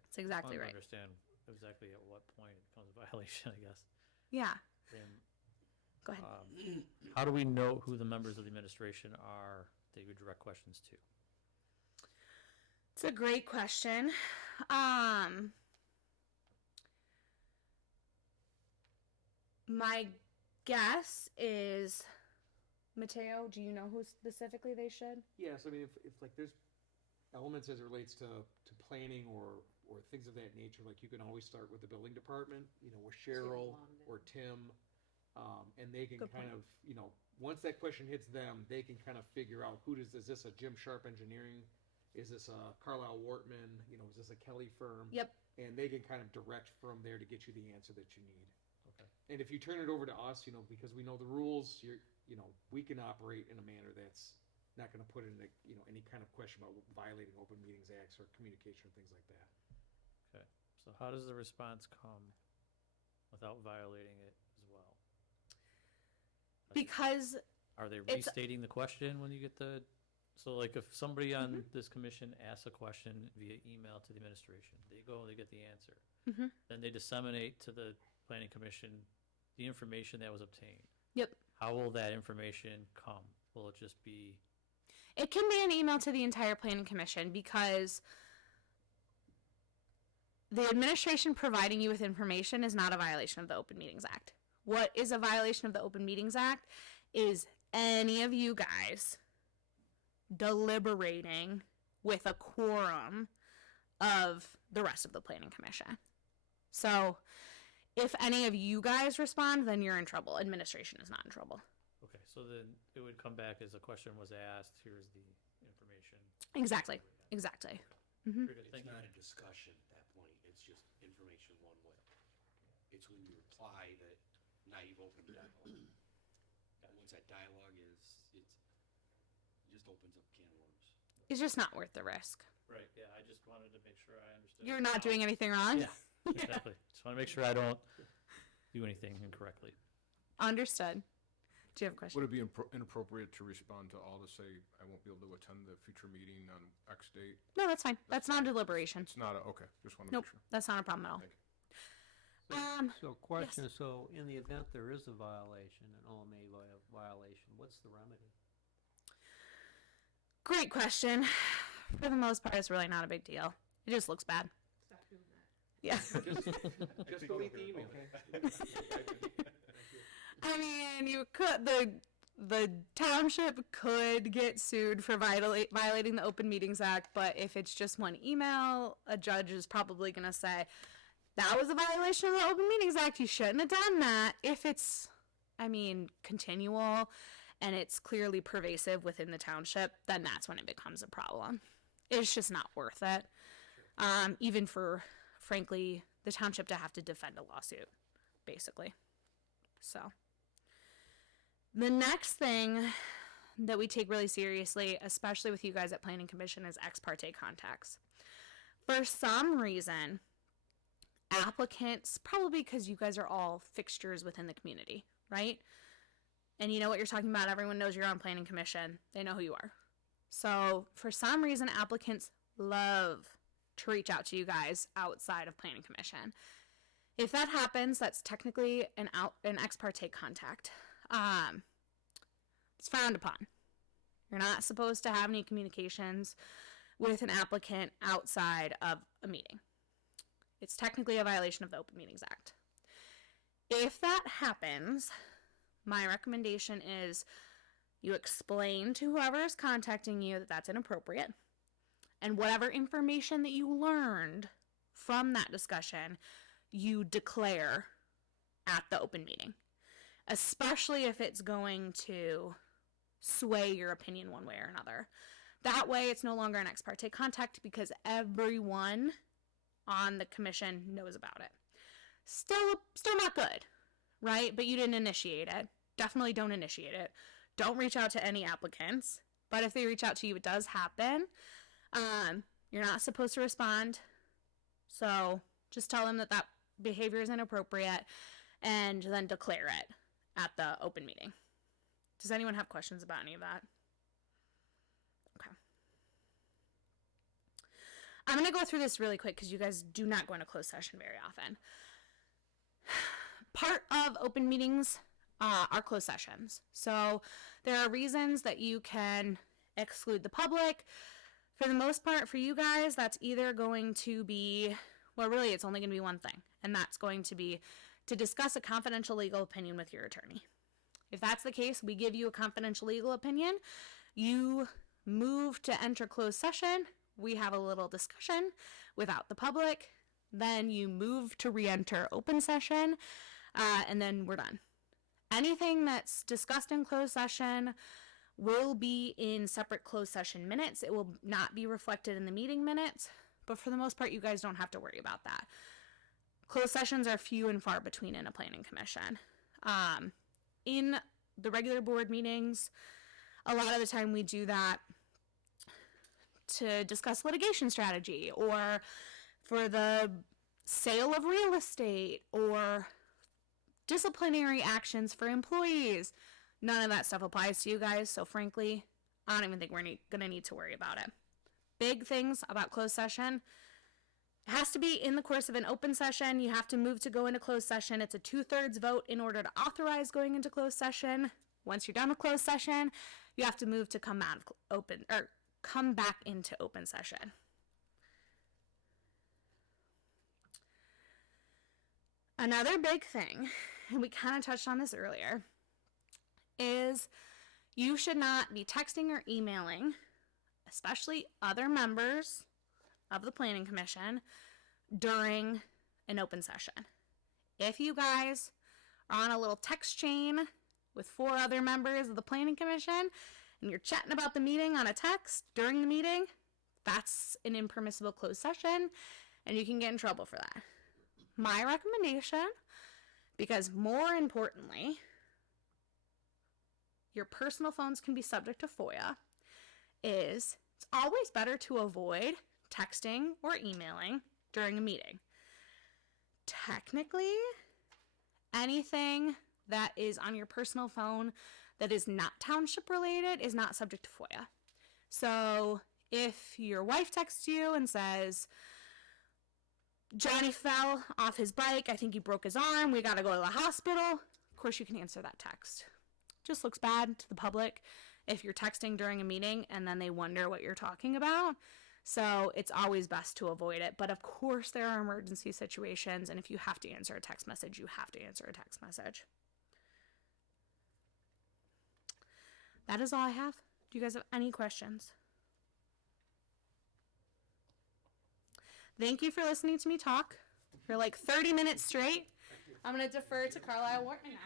That's exactly I right. understand exactly at what point it becomes a violation, I guess. Yeah. And Go ahead. How do we know who the members of the administration are that you would direct questions to? It's a great question. My guess is, Mateo, do you know who specifically they should? Yes, I mean, if like there's elements as it relates to planning or things of that nature, like you can always start with the building department, you know, or Cheryl or Tim, and they can Good kind point. of, you know, once that question hits them, they can kind of figure out is this a Jim Sharp Engineering? Is this a Carlisle Wortman? You know, is this a Kelly firm? Yep. And they can kind of direct from there to get you the answer that you need. Okay. And if you turn it over to us, you know, because we know the rules, you know, we can operate in a manner that's not going to put in, you know, any kind of question about violating open meetings acts or communication or things like that. Okay. So how does the response come without violating it as well? Because Are they it's- restating the question when you get the, so like if somebody on this commission asks a question via email to the administration, they go, they get the answer. Mhm. Then they disseminate to the planning commission the information that was obtained. Yep. How will that information come? Will it just be, It can be an email to the entire planning commission because the administration providing you with information is not a violation of the Open Meetings Act. What is a violation of the Open Meetings Act is any of you guys deliberating with a quorum of the rest of the planning commission. So if any of you guys respond, then you're in trouble. Administration is not in trouble. okay, so then it would come back as a question was asked, here's the information. Exactly. Exactly. Very good, It's thank you. not a discussion at that point, it's just information one way. It's when you reply that now you've opened dialogue. And once that dialogue is, it just opens up a can of worms. It's just not worth the risk. Right, yeah, I just wanted to make sure I understood. You're not how- doing anything wrong? Yeah, exactly. Just want to make sure I don't do anything incorrectly. Understood. Do you have a question? Would it be inappropriate to respond to all to say, I won't be able to attend the future meeting on X date? No, that's fine. That's not deliberation. It's not okay, just want to Nope, make sure. that's not a problem at all. Thank you. So question, so in the event there is a violation, an OMA violation, what's the remedy? Great question. For the most part, it's really not a big deal. It just looks bad. Stop doing that. Yeah. Just delete the email. I mean, you could the township could get sued for violating the Open Meetings Act, but if it's just one email, a judge is probably going to say that was a violation of the Open Meetings Act. You shouldn't have done that. If it's, I mean, continual and it's clearly pervasive within the township, then that's when it becomes a problem. It's just not worth it. Even for, frankly, the township to have to defend a lawsuit, basically. So, the next thing that we take really seriously, especially with you guys at Planning Commission, is ex parte contacts. For some reason, applicants, probably because you guys are all fixtures within the community, right? And you know what you're talking about. Everyone knows you're on Planning Commission. They know who you are. So, for some reason, applicants love to reach out to you guys outside of Planning Commission. If that happens, that's technically an ex parte contact. It's frowned upon. You're not supposed to have any communications with an applicant outside of a meeting. It's technically a violation of the Open Meetings Act. If that happens, my recommendation is you explain to whoever is contacting you that that's inappropriate, and whatever information that you learned from that discussion, you declare at the open meeting, especially if it's going to sway your opinion one way or another. That way, it's no longer an ex parte contact because everyone on the commission knows about it. Still not good, right? But you didn't initiate it. Definitely don't initiate it. Don't reach out to any applicants. But if they reach out to you, it does happen. You're not supposed to respond. So just tell them that that behavior is inappropriate and then declare it at the open meeting. Does anyone have questions about any of that? Okay. I'm going to go through this really quick because you guys do not go into closed session very often. Part of open meetings are closed sessions. So there are reasons that you can exclude the public. For the most part, for you guys, that's either going to be, well, really, it's only going to be one thing, and that's going to be to discuss a confidential legal opinion with your attorney. If that's the case, we give you a confidential legal opinion. You move to enter closed session. We have a little discussion without the public. Then you move to re-enter open session, and then we're done. Anything that's discussed in closed session will be in separate closed session minutes. It will not be reflected in the meeting minutes, but for the most part, you guys don't have to worry about that. Closed sessions are few and far between in a planning commission. In the regular board meetings, a lot of the time we do that to discuss litigation strategy or for the sale of real estate or disciplinary actions for employees. None of that stuff applies to you guys, so frankly, I don't even think we're gonna need to worry about it. Big things about closed session. It has to be in the course of an open session. You have to move to go into closed session. It's a 2/3 vote in order to authorize going into closed session. Once you're done with closed session, you have to move to come out of open or come back into open session. Another big thing, and we kind of touched on this earlier, is you should not be texting or emailing, especially other members of the Planning Commission, during an open session. If you guys are on a little text chain with 4 other members of the Planning Commission and you're chatting about the meeting on a text during the meeting, that's an impermissible closed session and you can get in trouble for that. My recommendation, because more importantly, your personal phones can be subject to FOIA, is it's always better to avoid texting or emailing during a meeting. Technically, anything that is on your personal phone that is not township related is not subject to FOIA. So if your wife texts you and says, Johnny fell off his bike, I think he broke his arm, we gotta go to the hospital, of course you can answer that text. Just looks bad to the public if you're texting during a meeting and then they wonder what you're talking about. So it's always best to avoid it. But of course there are emergency situations, and if you have to answer a text message, you have to answer a text message. That is all I have. Do you guys have any questions? Thank you for listening to me talk for like 30 minutes straight. I'm going to defer to Carlisle Wharton now.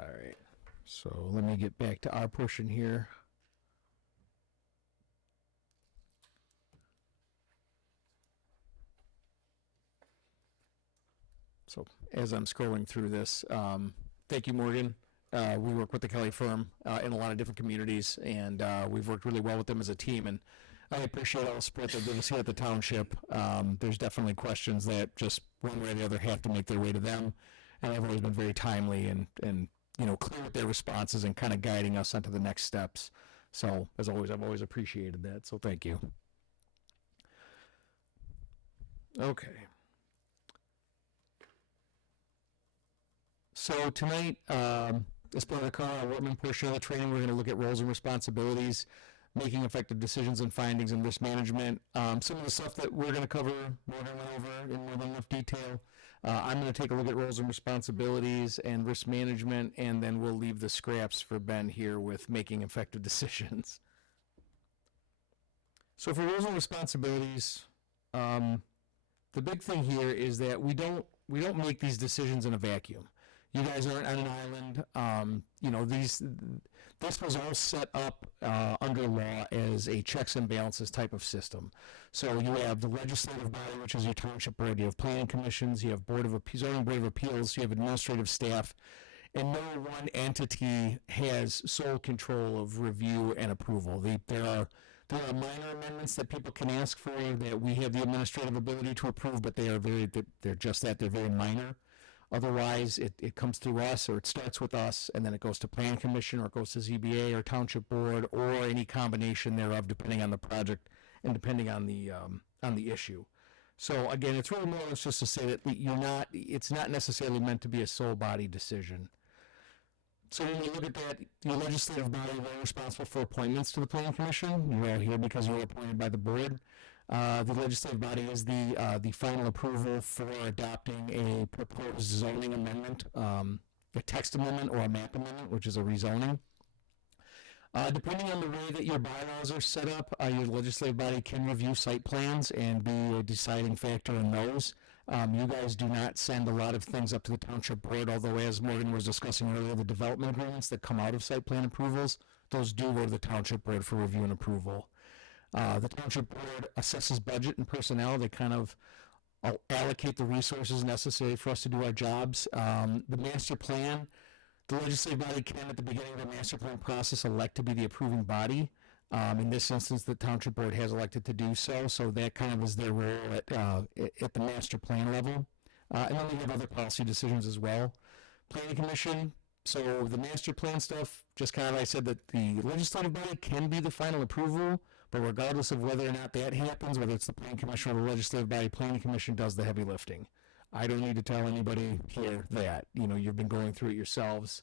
All right, so let me get back to our portion here. So as I'm scrolling through this, thank you, Morgan. We work with the Kelly firm in a lot of different communities, and we've worked really well with them as a team, and I appreciate all the support they give us here at the township. There's definitely questions that just one way or the other have to make their way to them, and they've always been very timely and you know, clear with their responses and kind of guiding us onto the next steps. So as always, I've always appreciated that, so thank you. Okay. So tonight, as part of the Carlisle Whitman portion of the training, we're going to look at roles and responsibilities, making effective decisions and findings in risk management. Some of the stuff that we're going to cover, Morgan went over in more than enough detail. I'm going to take a look at roles and responsibilities and risk management, and then we'll leave the scraps for Ben here with making effective decisions. So for roles and responsibilities, the big thing here is that we don't make these decisions in a vacuum. You guys aren't on an island. You know, this was all set up under law as a checks and balances type of system. So you have the legislative body, which is your township board. You have planning commissions. You have zoning board of appeals. You have administrative staff, and no one entity has sole control of review and approval. There are minor amendments that people can ask for that we have the administrative ability to approve, but they're very minor. Otherwise, it comes through us, or it starts with us, and then it goes to Planning Commission, or it goes to ZBA, or Township Board, or any combination thereof, depending on the project and depending on the issue. So again, it's really more or less just to say that it's not necessarily meant to be a sole body decision. So when you look at that, your legislative body, they're responsible for appointments to the planning commission. You're here because you're appointed by the board. The legislative body is the final approval for adopting a proposed zoning amendment, a text amendment or a map amendment, which is a rezoning. Depending on the way that your bylaws are set up, your legislative body can review site plans and be a deciding factor in those. You guys do not send a lot of things up to the township board, although as Morgan was discussing earlier, the development agreements that come out of site plan approvals, those do go to the township board for review and approval. The township board assesses budget and personnel. They kind of allocate the resources necessary for us to do our jobs. The master plan, the legislative body can, at the beginning of the master plan process, elect to be the approving body. In this instance, the township board has elected to do so, so that kind of is their role at the master plan level. And then we have other policy decisions as well. Planning commission, so the master plan stuff, just kind of like I said, that the legislative body can be the final approval, but regardless of whether or not that happens, whether it's the planning commission or the legislative body, planning commission does the heavy lifting. I don't need to tell anybody here that, you've been going through it yourselves.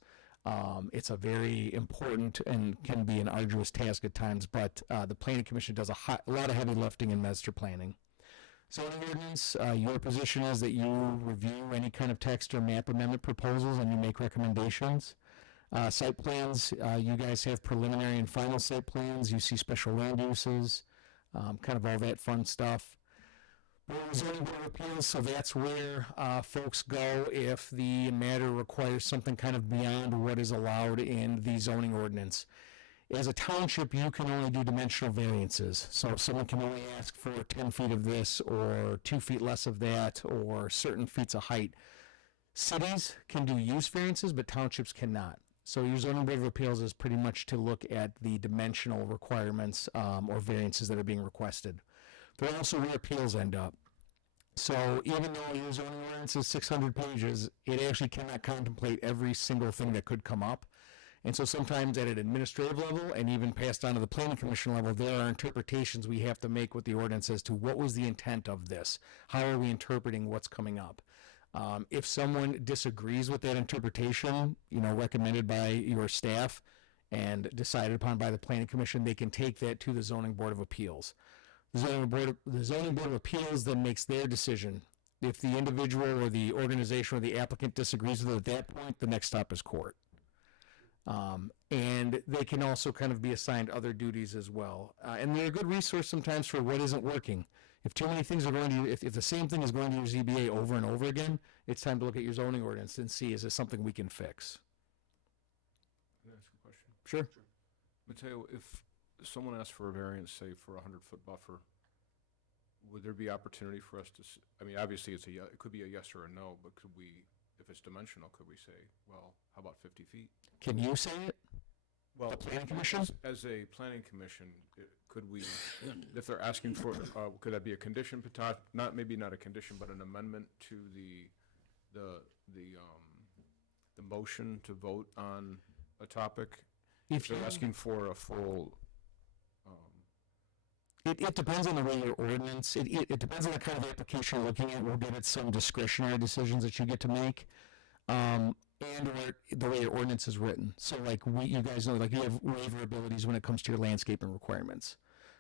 It's a very important and can be an arduous task at times, but the planning commission does a lot of heavy lifting in master planning. Zoning ordinance, your position is that you review any kind of text or map amendment proposals and you make recommendations. Site plans, you guys have preliminary and final site plans. You see special land uses, kind of all that fun stuff. Zoning Board of Appeals, so that's where folks go if the matter requires something kind of beyond what is allowed in the zoning ordinance. As a township, you can only do dimensional variances. So someone can only ask for 10 feet of this or 2 feet less of that or certain feet of height. Cities can do use variances, but townships cannot. So your Zoning Board of Appeals is pretty much to look at the dimensional requirements or variances that are being requested. But also where appeals end up. So even though your zoning ordinance is 600 pages, it actually cannot contemplate every single thing that could come up. And so sometimes at an administrative level and even passed on to the planning commission level, there are interpretations we have to make with the ordinance as to what was the intent of this. How are we interpreting what's coming up? If someone disagrees with that interpretation, recommended by your staff and decided upon by the planning commission, they can take that to the Zoning Board of Appeals. The Zoning Board of Appeals then makes their decision. If the individual or the organization or the applicant disagrees with it at that point, the next stop is court. And they can also kind of be assigned other duties as well. And they're a good resource sometimes for what isn't working. If too many things are going to, if the same thing is going to your ZBA over and over again, it's time to look at your zoning ordinance and see, is this something we can fix? Can I ask a question? Sure. Mateo, if someone asks for a variance, say for a 100-foot buffer, would there be opportunity for us to, obviously it could be a yes or a no, but could we, if it's dimensional, could we say, well, how about 50 feet? Can you say it? Well, The planning commission? As a planning commission, could we, if they're asking for, could that be a condition, maybe not a condition, but an amendment to the motion to vote on a topic? If they're asking for a full, It depends on the way your ordinance, it depends on the kind of application you're looking at. We'll get at some discretionary decisions that you get to make. And or the way your ordinance is written. So like you guys know, like you have waiver abilities when it comes to your landscaping requirements.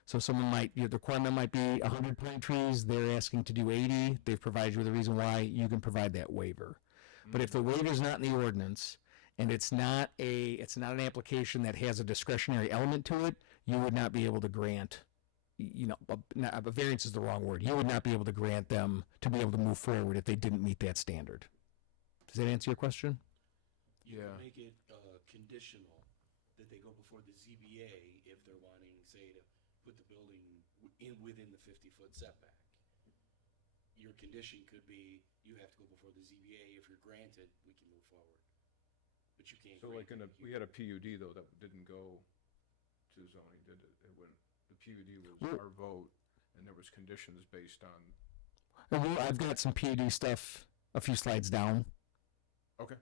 So the requirement might be 100 pine trees, they're asking to do 80, they've provided you with a reason why, you can provide that waiver. But if the waiver is not in the ordinance, and it's not an application that has a discretionary element to it, you would not be able to grant, a variance is the wrong word, you would not be able to grant them to be able to move forward if they didn't meet that standard. Does that answer your question? You Yeah. can make it conditional that they go before the ZBA if they're wanting, say, to put the building within the 50-foot setback. Your condition could be, you have to go before the ZBA. If you're granted, we can move forward. But you can't. so like we had a PUD though that didn't go to zoning, did it? The PUD was our vote, and there was conditions based on. I've got some PUD stuff a few slides down. Okay.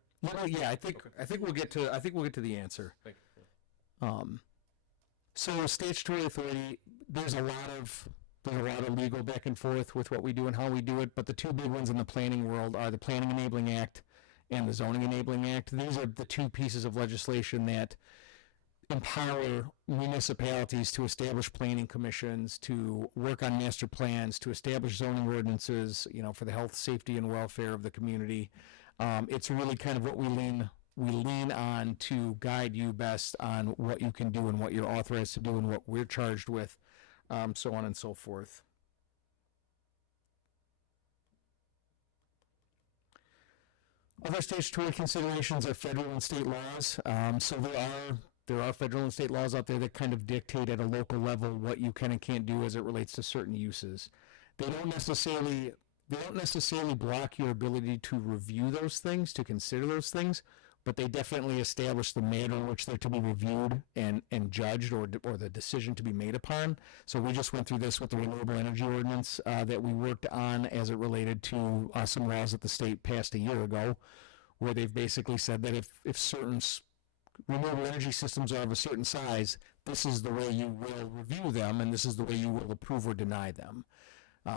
Yeah, I think we'll get to the answer. Thank you. So statutory authority, there's a There's a lot of legal back and forth with what we do and how we do it, but the two big ones in the planning world are the Planning Enabling Act and the Zoning Enabling Act. These are the two pieces of legislation that empower municipalities to establish planning commissions, to work on master plans, to establish zoning ordinances, for the health, safety, and welfare of the community. It's really kind of what we lean on to guide you best on what you can do and what you're authorized to do and what we're charged with, so on and so forth. Other statutory considerations are federal and state laws. So there are federal and state laws out there that kind of dictate at a local level what you can and can't do as it relates to certain uses. They don't necessarily block your ability to review those things, to consider those things, but they definitely establish the manner in which they're to be reviewed and judged, or the decision to be made upon. So we just went through this with the renewable energy ordinance that we worked on as it related to some laws that the state passed a year ago, where they've basically said that if certain renewable energy systems are of a certain size, this is the way you will review them, and this is the way you will approve or deny them.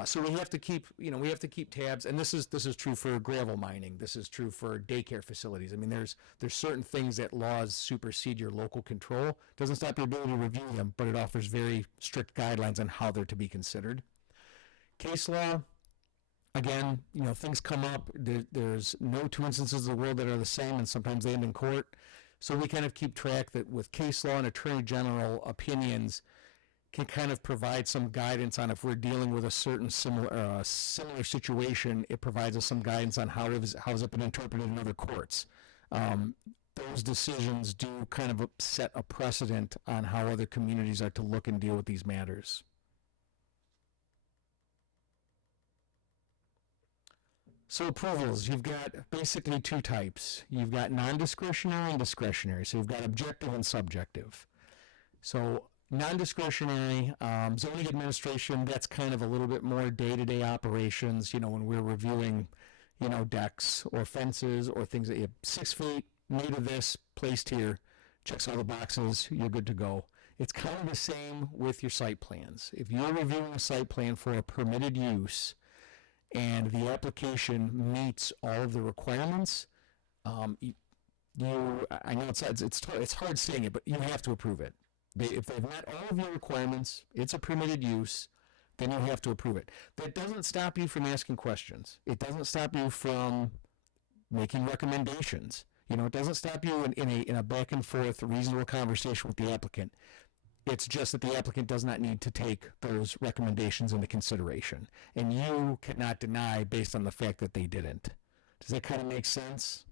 So we have to keep tabs, and this is true for gravel mining. This is true for daycare facilities. I mean, there's certain things that laws supersede your local control. Doesn't stop your ability to review them, but it offers very strict guidelines on how they're to be considered. Case law, again, things come up. There's no two instances of the world that are the same, and sometimes they end in court. So we kind of keep track that with case law and attorney general opinions can kind of provide some guidance on if we're dealing with a certain similar situation. It provides us some guidance on how has it been interpreted in other courts. Those decisions do kind of set a precedent on how other communities are to look and deal with these matters. So approvals, you've got basically two types. You've got non-discretionary and discretionary. So you've got objective and subjective. So non-discretionary, zoning administration, that's kind of a little bit more day-to-day operations, when we're reviewing, decks or fences or things that you have 6 feet, made of this, placed here, checks all the boxes, you're good to go. It's kind of the same with your site plans. If you're reviewing a site plan for a permitted use and the application meets all of the requirements, I know it's hard saying it, but you have to approve it. If they've met all of your requirements, it's a permitted use, then you have to approve it. That doesn't stop you from asking questions. It doesn't stop you from making recommendations. It doesn't stop you in a back and forth reasonable conversation with the applicant. It's just that the applicant does not need to take those recommendations into consideration, and you cannot deny based on the fact that they didn't. Does that kind of make sense?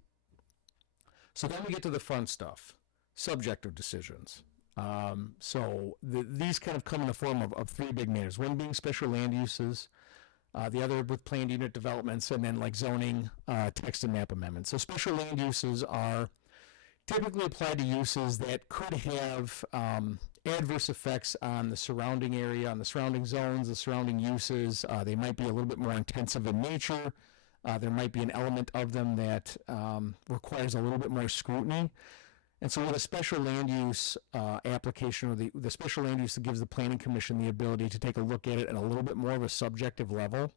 So then we get to the fun stuff, subjective decisions. These kind of come in the form of three big matters, one being special land uses, the other with planned unit developments, and then like zoning, text and map amendments. So special land uses are typically applied to uses that could have adverse effects on the surrounding area, on the surrounding zones, the surrounding uses. They might be a little bit more intensive in nature. There might be an element of them that requires a little bit more scrutiny. And so with a special land use application, or the special land use that gives the Planning Commission the ability to take a look at it at a little bit more of a subjective level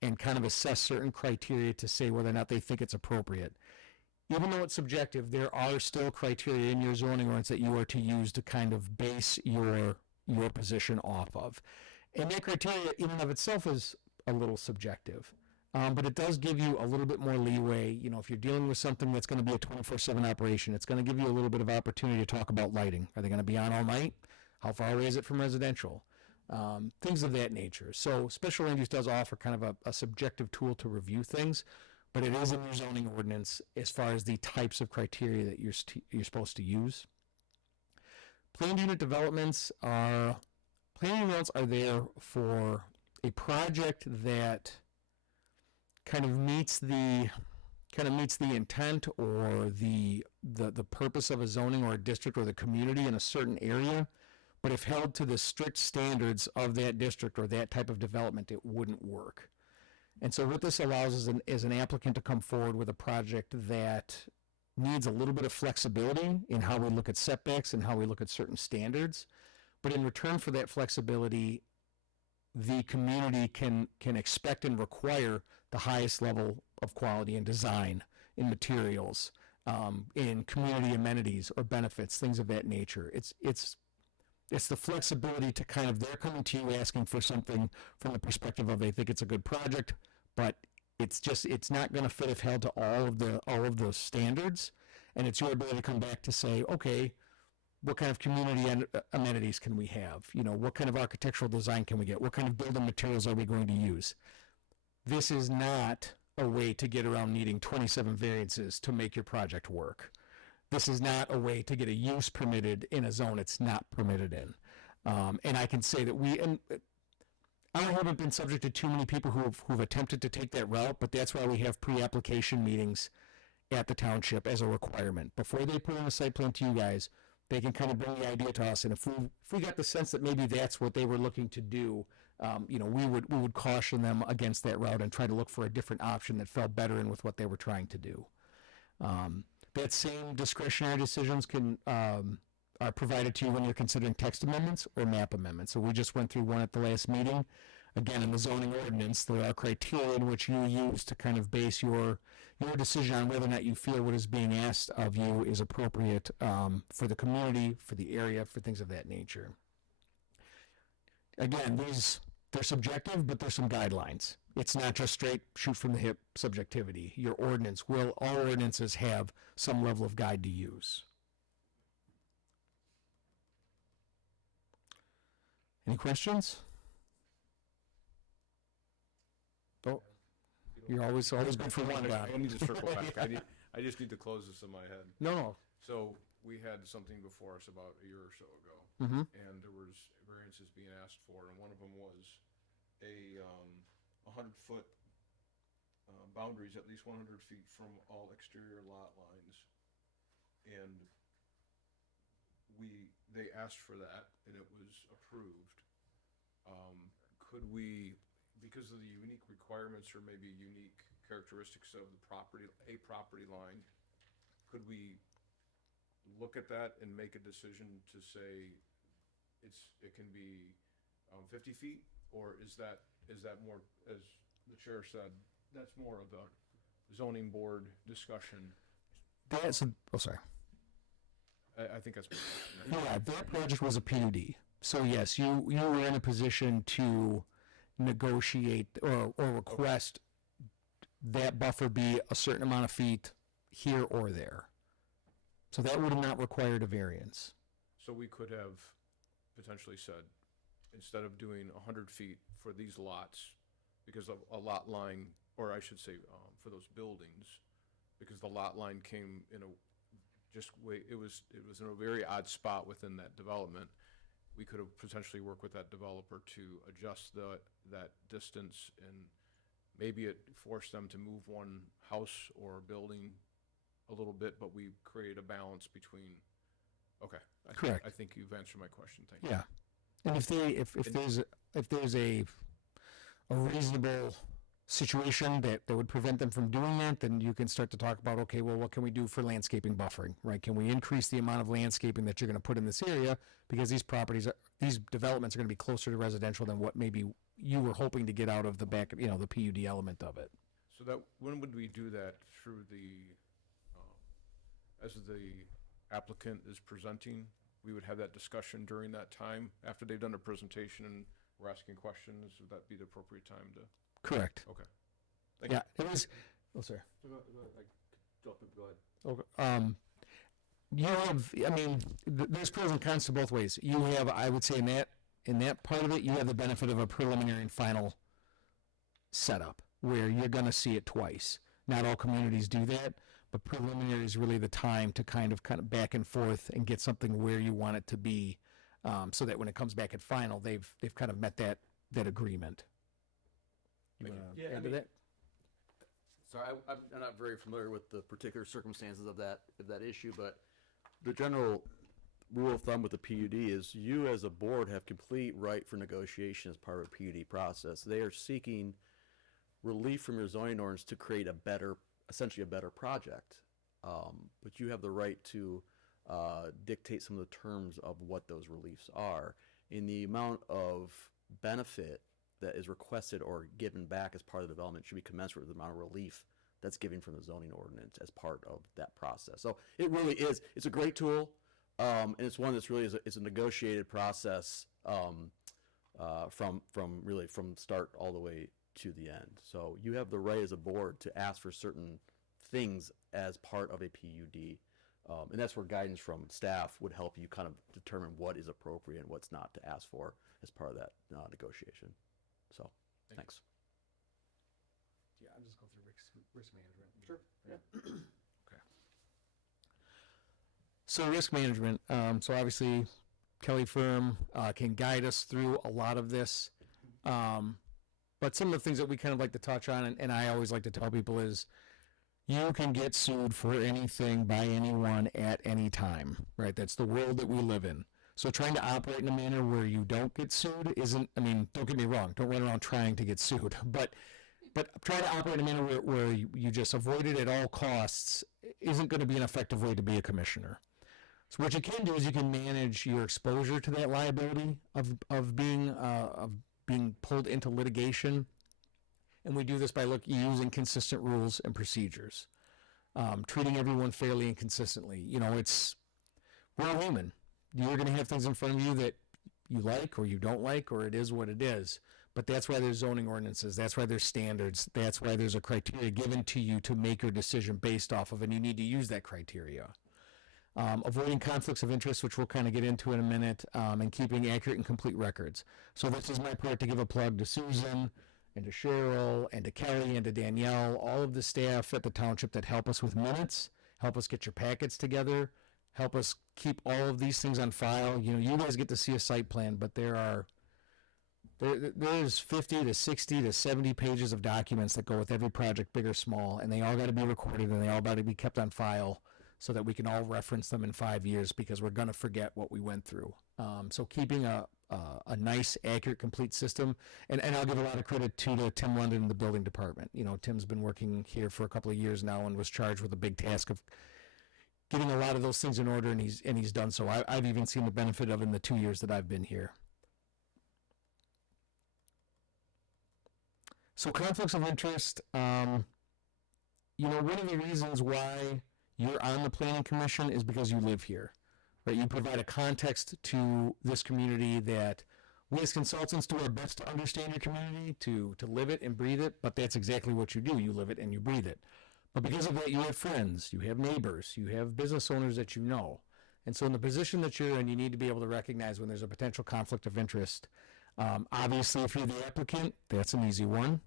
and kind of assess certain criteria to say whether or not they think it's appropriate. Even though it's subjective, there are still criteria in your zoning ordinance that you are to use to kind of base your position off of. And that criteria in and of itself is a little subjective. But it does give you a little bit more leeway. If you're dealing with something that's going to be a 24/7 operation, it's going to give you a little bit of opportunity to talk about lighting. Are they going to be on all night? How far away is it from residential? Things of that nature. So special land use does offer kind of a subjective tool to review things, but it is in your zoning ordinance as far as the types of criteria that you're supposed to use. Planned unit developments are there for a project that kind of meets the intent or the purpose of a zoning or a district or the community in a certain area, but if held to the strict standards of that district or that type of development, it wouldn't work. And so what this allows is an applicant to come forward with a project that needs a little bit of flexibility in how we look at setbacks and how we look at certain standards, but in return for that flexibility, the community can expect and require the highest level of quality and design in materials, in community amenities or benefits, things of that nature. It's the flexibility to kind of, they're coming to you asking for something from the perspective of they think it's a good project, but it's not going to fit if held to all of the standards, and it's your ability to come back to say, okay, what kind of community amenities can we have? You know, what kind of architectural design can we get? What kind of building materials are we going to use? This is not a way to get around needing 27 variances to make your project work. This is not a way to get a use permitted in a zone it's not permitted in. And I can say that I haven't been subject to too many people who've attempted to take that route, but that's why we have pre-application meetings at the township as a requirement. Before they put in a site plan to you guys, they can kind of bring the idea to us, and if we got the sense that maybe that's what they were looking to do, you know, we would caution them against that route and try to look for a different option that fell better in with what they were trying to do. That same discretionary decisions are provided to you when you're considering text amendments or map amendments. So we just went through one at the last meeting. Again, in the zoning ordinance, there are criteria in which you use to kind of base your decision on whether or not you feel what is being asked of you is appropriate for the community, for the area, for things of that nature. Again, they're subjective, but there's some guidelines. It's not just straight shoot from the hip subjectivity. All ordinances have some level of guide to use. Any questions? Oh, you're always good for one, Don. I need to circle back. I just need to close this in my head. No. So we had something before us about a year or so ago, and there was variances being asked for, and one of them was a 100-foot boundaries, at least 100 feet from all exterior lot lines, and they asked for that, and it was approved. Could we, because of the unique requirements or maybe unique characteristics of the property line, could we look at that and make a decision to say it can be 50 feet, or is that more, as the chair said, that's more of a zoning board discussion? Sorry. I think that's. Yeah, that project was a PUD. So yes, you were in a position to negotiate or request that buffer be a certain amount of feet here or there. So that would have not required a variance. So we could have potentially said, instead of doing 100 feet for these lots, because of a lot line, or I should say for those buildings, because the lot line came in it was in a very odd spot within that development, we could have potentially worked with that developer to adjust that distance, and maybe it forced them to move one house or building a little bit, but we create a balance between. Okay. Correct. I think you've answered my question. Thank you. Yeah. And if there's a reasonable situation that would prevent them from doing that, then you can start to talk about, okay, well, what can we do for landscaping buffering, right? Can we increase the amount of landscaping that you're going to put in this area, because these developments are going to be closer to residential than what maybe you were hoping to get out of the back, the PUD element of it. So that, when would we do that? Through as the applicant is presenting, we would have that discussion during that time after they've done a presentation and we're asking questions. Would that be the appropriate time to? Correct. Okay. Yeah, it was. Oh, sorry. Go ahead. Okay. You have. I mean, there's pros and cons to both ways. You have, I would say, in that part of it, you have the benefit of a preliminary and final setup where you're going to see it twice. Not all communities do that, but preliminary is really the time to kind of back and forth and get something where you want it to be, so that when it comes back at final, they've kind of met that agreement. Yeah, add to that? Sorry, I'm not very familiar with the particular circumstances of that issue, but the general rule of thumb with the PUD is you as a board have complete right for negotiation as part of a PUD process. They are seeking relief from your zoning ordinance to create essentially a better project. But you have the right to dictate some of the terms of what those reliefs are. In the amount of benefit that is requested or given back as part of the development should be commensurate with the amount of relief that's given from the zoning ordinance as part of that process. So it really is, it's a great tool, and it's one that's really is a negotiated process from start all the way to the end. So you have the right as a board to ask for certain things as part of a PUD. And that's where guidance from staff would help you kind of determine what is appropriate and what's not to ask for as part of that negotiation. So, thanks. Yeah, I'm just going through risk management. Sure. Yeah. Okay. So risk management. So obviously, Kelly Firm can guide us through a lot of this. But some of the things that we kind of like to touch on, and I always like to tell people is, you can get sued for anything by anyone at any time, right? That's the world that we live in. So trying to operate in a manner where you don't get sued isn't, I mean, don't get me wrong, don't run around trying to get sued, but try to operate in a manner where you just avoid it at all costs isn't going to be an effective way to be a commissioner. So what you can do is you can manage your exposure to that liability of being pulled into litigation. And we do this by using consistent rules and procedures, treating everyone fairly and consistently. You know, we're human. You're going to have things in front of you that you like or you don't like, or it is what it is. But that's why there's zoning ordinances. That's why there's standards. That's why there's a criteria given to you to make your decision based off of, and you need to use that criteria. Avoiding conflicts of interest, which we'll kind of get into in a minute, and keeping accurate and complete records. So this is my part to give a plug to Susan, and to Cheryl, and to Kelly, and to Danielle, all of the staff at the township that help us with minutes, help us get your packets together, help us keep all of these things on file. You know, you guys get to see a site plan, but there's 50 to 60 to 70 pages of documents that go with every project, big or small, and they all got to be recorded, and they all got to be kept on file so that we can all reference them in 5 years, because we're going to forget what we went through. So keeping a nice, accurate, complete system. And I'll give a lot of credit to Tim London in the building department. You know, Tim's been working here for a couple of years now and was charged with a big task of getting a lot of those things in order, and he's done so. I've even seen the benefit of it in the 2 years that I've been here. So conflicts of interest, you know, one of the reasons why you're on the planning commission is because you live here. Right, you provide a context to this community that we as consultants do our best to understand your community, to live it and breathe it, but that's exactly what you do. You live it and you breathe it. But because of that, you have friends, you have neighbors, you have business owners that you know. And so in the position that you're in, you need to be able to recognize when there's a potential conflict of interest. Obviously, if you're the applicant, that's an easy one.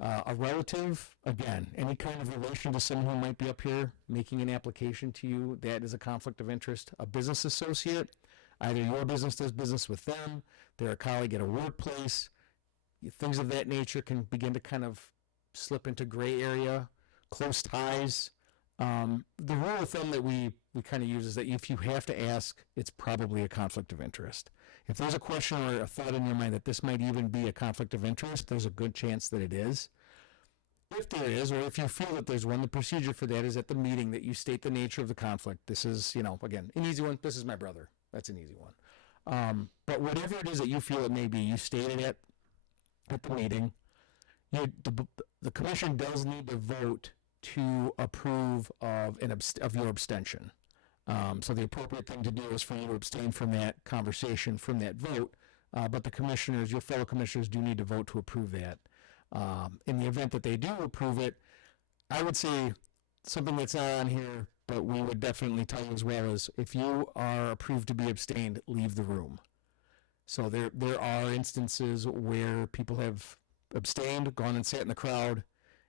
A relative, again, any kind of relation to someone who might be up here making an application to you, that is a conflict of interest. A business associate, either your business does business with them, they're a colleague at a workplace, things of that nature can begin to kind of slip into gray area. Close ties. The rule of thumb that we kind of use is that if you have to ask, it's probably a conflict of interest. If there's a question or a thought in your mind that this might even be a conflict of interest, there's a good chance that it is. If there is, or if you feel that there's one, the procedure for that is at the meeting that you state the nature of the conflict. This is, you know, again, an easy one. This is my brother. That's an easy one. But whatever it is that you feel it may be, you state it at the meeting. The commission does need to vote to approve of your abstention. So the appropriate thing to do is for you to abstain from that conversation, from that vote. But the commissioners, your fellow commissioners, do need to vote to approve that. In the event that they do approve it, I would say something that's not on here, but we would definitely tell you as well, is if you are approved to be abstained, leave the room. So there are instances where people have abstained, gone and sat in the crowd,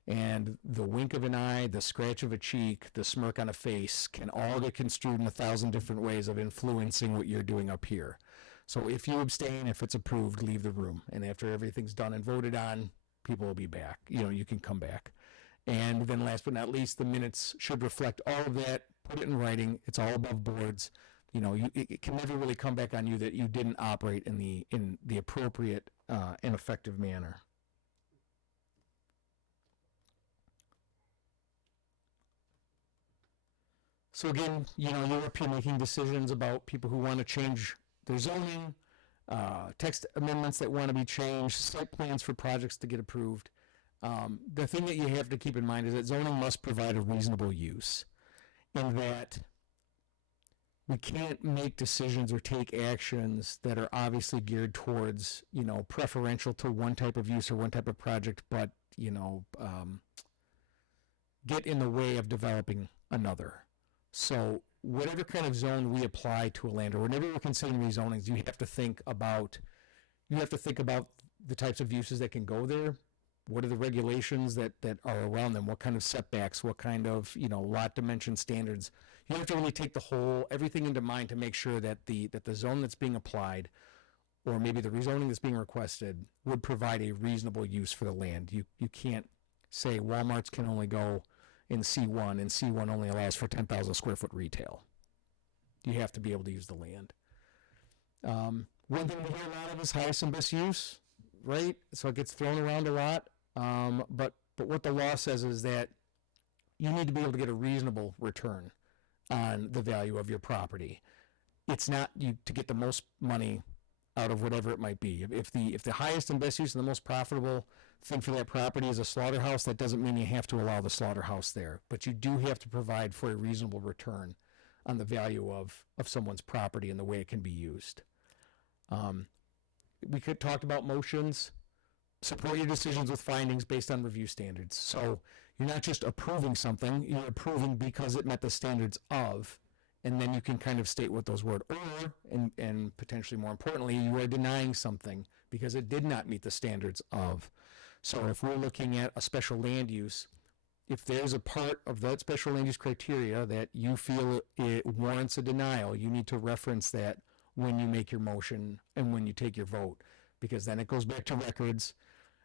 and the wink of an eye, the scratch of a cheek, the smirk on a face can all get construed in 1,000 different ways of influencing what you're doing up here. So if you abstain, if it's approved, leave the room. And after everything's done and voted on, people will be back. You know, you can come back. And then last but not least, the minutes should reflect all of that. Put it in writing. It's all above boards. You know, it can never really come back on you that you didn't operate in the appropriate and effective manner. So again, you know, you're up here making decisions about people who want to change their zoning, text amendments that want to be changed, site plans for projects to get approved. The thing that you have to keep in mind is that zoning must provide a reasonable use, and that we can't make decisions or take actions that are obviously geared towards, preferential to one type of use or one type of project, but, get in the way of developing another. So whatever kind of zone we apply to a land, or whenever we're considering rezonings, you have to think about the types of uses that can go there. What are the regulations that are around them? What kind of setbacks? What kind of, lot dimension standards? You have to really take everything into mind to make sure that the zone that's being applied, or maybe the rezoning that's being requested, would provide a reasonable use for the land. You can't say Walmarts can only go in C1, and C1 only allows for 10,000 square foot retail. You have to be able to use the land. One thing we hear a lot of is highest and best use, right? So it gets thrown around a lot. But what the law says is that you need to be able to get a reasonable return on the value of your property. It's not you to get the most money out of whatever it might be. If the highest and best use and the most profitable thing for that property is a slaughterhouse, that doesn't mean you have to allow the slaughterhouse there. But you do have to provide for a reasonable return on the value of someone's property and the way it can be used. We could talk about motions. Support your decisions with findings based on review standards. So you're not just approving something, you're approving because it met the standards of, and then you can kind of state what those were. Or, and potentially more importantly, you are denying something because it did not meet the standards of. So if we're looking at a special land use, if there's a part of that special land use criteria that you feel it warrants a denial, you need to reference that when you make your motion and when you take your vote, because then it goes back to records.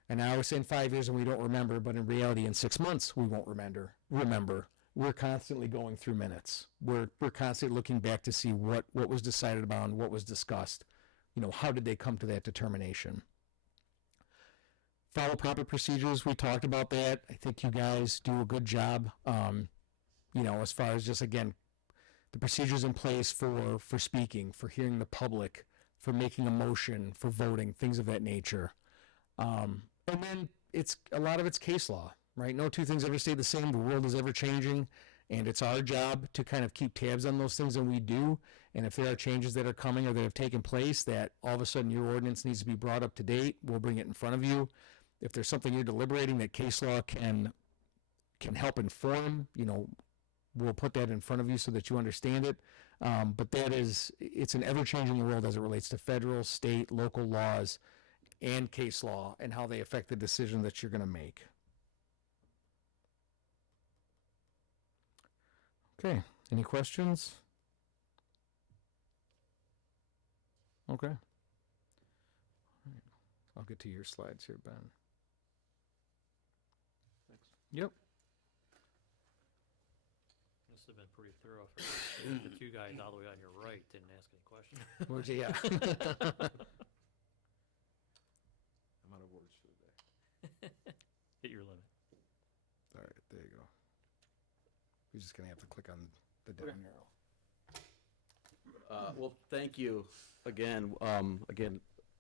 And I always say in 5 years and we don't remember, but in reality in 6 months we won't remember. We're constantly going through minutes. We're constantly looking back to see what was decided upon, what was discussed. How did they come to that determination? Follow proper procedures. We talked about that. I think you guys do a good job. As far as just, again, the procedures in place for speaking, for hearing the public, for making a motion, for voting, things of that nature. And then a lot of it's case law, right? No two things ever stay the same. The world is ever changing, and it's our job to kind of keep tabs on those things, and we do. And if there are changes that are coming or that have taken place that all of a sudden your ordinance needs to be brought up to date, we'll bring it in front of you. If there's something you're deliberating that case law can help inform, we'll put that in front of you so that you understand it. But it's an ever-changing world as it relates to federal, state, local laws, and case law, and how they affect the decision that you're going to make. Okay, any questions? Okay. All right. I'll get to your slides here, Ben. Thanks. Yep. This has been pretty thorough for the two guys all the way on your right didn't ask any questions. Well, yeah. I'm out of words for the day. Hit your limit. All right, there you go. You're just going to have to click on the down arrow. Well, thank you again.